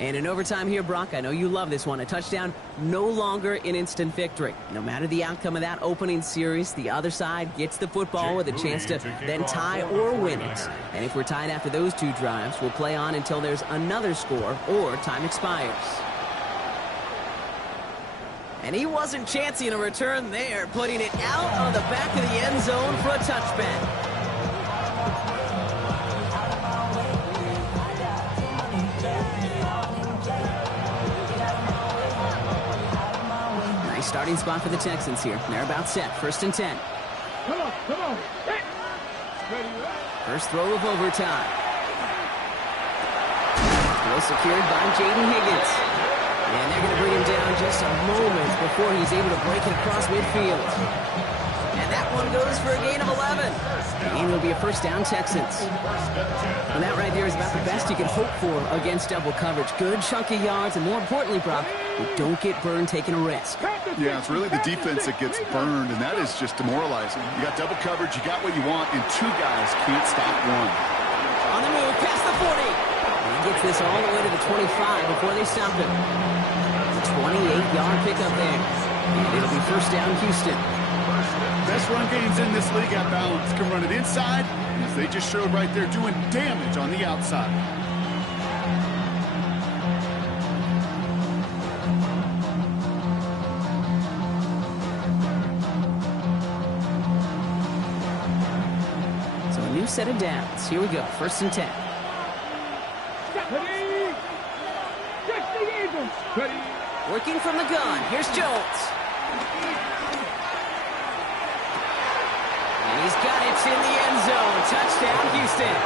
And in overtime here, Brock, I know you love this one. A touchdown, no longer an instant victory. No matter the outcome of that opening series, the other side gets the football with a chance to then tie or win it. And if we're tied after those two drives, we'll play on until there's another score or time expires. And he wasn't chancing a return there, putting it out on the back of the end zone for a touchback. Starting spot for the Texans here. They're about set. 1st and 10. Come on. First throw of overtime. Well secured by Jaden Higgins. And they're going to bring him down just a moment before he's able to break it across midfield. And that one goes for a gain of 11. And it'll be a first down, Texans. And that right there is about the best you can hope for against double coverage. Good chunky yards, and more importantly, Brock, you don't get burned taking a risk. Yeah, it's really the defense that gets burned, and that is just demoralizing. You got double coverage, you got what you want, and two guys can't stop one. On the move, past the 40. And he gets this all the way to the 25 before they stop him. A 28-yard pickup there. And it'll be first down, Houston. Best run games in this league at balance. Can run it inside, and as they just showed right there, doing damage on the outside. So a new set of downs. Here we go. 1st and 10. Ready. Working from the gun. Here's Jones. And he's got it in the end zone. Touchdown, Houston.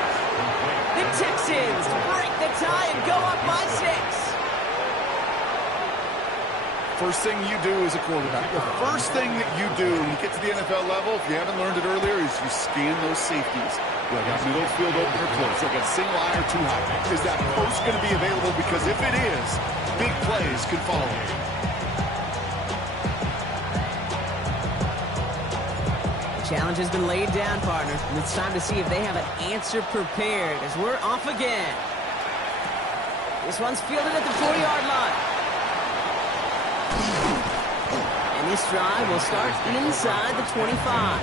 The Texans break the tie and go up by 6. First thing you do as a quarterback, the first thing that you do when you get to the NFL level, if you haven't learned it earlier, is you scan those safeties. They got middle field open or close. They got single eye or too high. Is that post going to be available? Because if it is, big plays can follow. Challenge has been laid down, partner, and it's time to see if they have an answer prepared as we're off again. This one's fielded at the 40-yard line. And this drive will start inside the 25.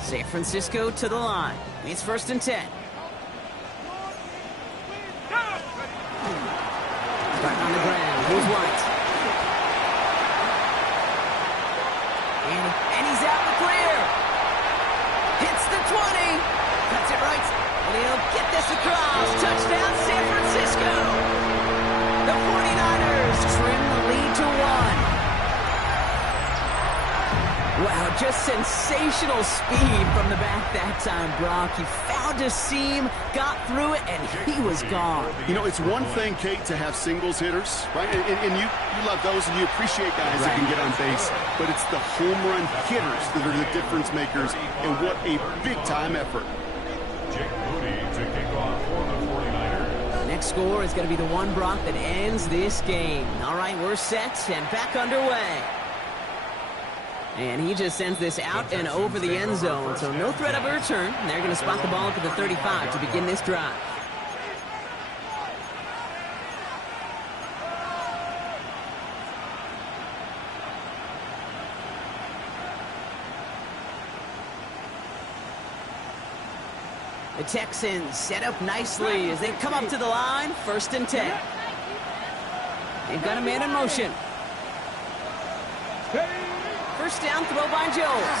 San Francisco to the line. It's 1st and 10. Back on the ground. Here's White. And he's out the clear. Hits the 20. Cuts it right. And he'll get this across. Touchdown, San Francisco. The 49ers trim the lead to 1. Wow, just sensational speed from the back that time, Brock. He found a seam, got through it, and he was gone. You know, it's one thing, Kate, to have singles hitters, right? And you love those, and you appreciate guys that can get on base. But it's the home run hitters that are the difference makers, and what a big-time effort. Jake Moody to kick off for the 49ers. Next score is going to be the one, Brock, that ends this game. All right, we're set and back underway. And he just sends this out and over the end zone, so no threat of a return. And they're going to spot the ball up at the 35 to begin this drive. The Texans set up nicely as they come up to the line. 1st and 10. They've got a man in motion. First down, throw by Jones.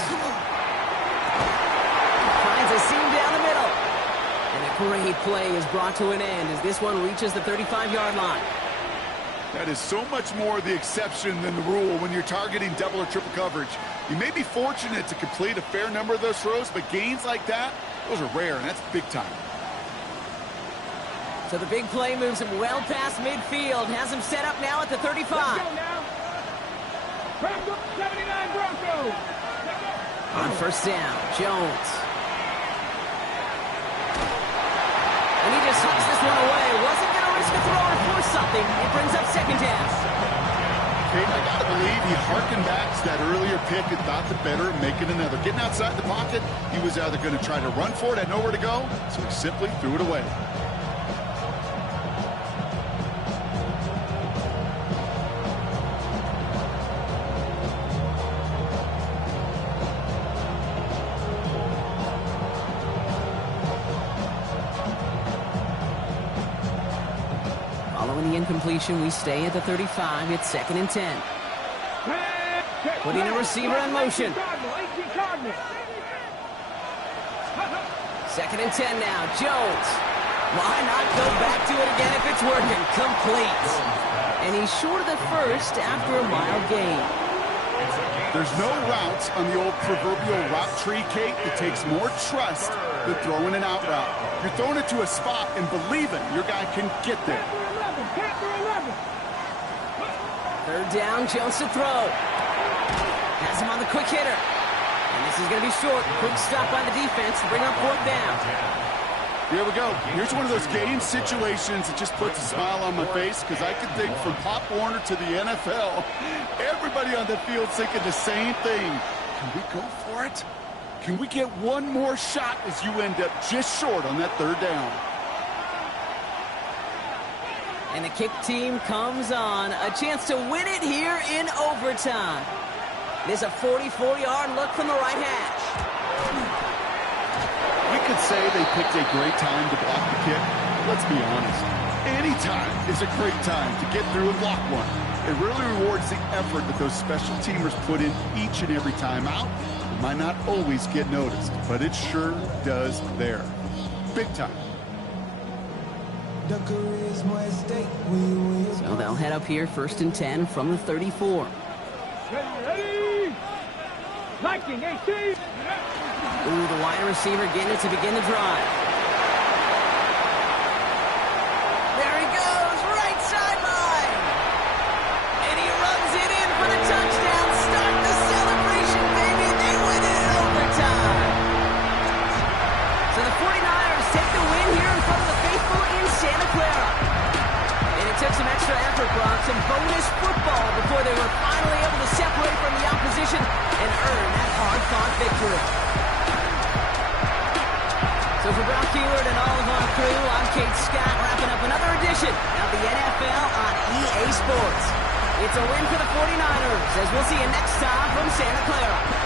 Finds a seam down the middle. And a great play is brought to an end as this one reaches the 35-yard line. That is so much more the exception than the rule when you're targeting double or triple coverage. You may be fortunate to complete a fair number of those throws, but gains like that, those are rare, and that's big time. So the big play moves him well past midfield, has him set up now at the 35. Let's go now. Bronco, 79 Broncos. On first down, Jones. And he just swings this one away. Wasn't going to risk a throw or force something. It brings up second down. Okay, I got to believe he harkened back to that earlier pick and thought the better of making another. Getting outside the pocket, he was either going to try to run for it, had nowhere to go, so he simply threw it away. Following the incompletion, we stay at the 35. It's 2nd and 10. Putting a receiver in motion. 2nd and 10 now. Jones. Why not go back to it again if it's working? Complete. And he's short of the first after a mild gain. There's no routes on the old proverbial route tree, Kate. It takes more trust than throwing an out route. You're throwing it to a spot and believing your guy can get there. 3rd down, Jones to throw. Has him on the quick hitter. And this is going to be short. Quick stop by the defense to bring up 4th down. Here we go. Here's one of those game situations that just puts a smile on my face because I can think from Pop Warner to the NFL, everybody on the field thinking the same thing. Can we go for it? Can we get one more shot as you end up just short on that 3rd down? And the kick team comes on. A chance to win it here in overtime. There's a 44-yard look from the right hash. We could say they picked a great time to block the kick. Let's be honest. Any time is a great time to get through and block one. It really rewards the effort that those special teamers put in each and every time out. It might not always get noticed, but it sure does there. Big time. So they'll head up here 1st and 10 from the 34. Ready? Liking 18. Ooh, the wide receiver getting it to begin the drive. There he goes, right sideline. And he runs it in for the touchdown. Start the celebration, baby. They win it in overtime. So the 49ers take the win here in front of the faithful in Santa Clara. And it took some extra effort, Brock, some bonus football before they were finally able to separate from the opposition and earn that hard-fought victory. So for Brock Keyword and all of our crew, I'm Kate Scott, wrapping up another edition of the NFL on EA Sports. It's a win for the 49ers, as we'll see you next time from Santa Clara.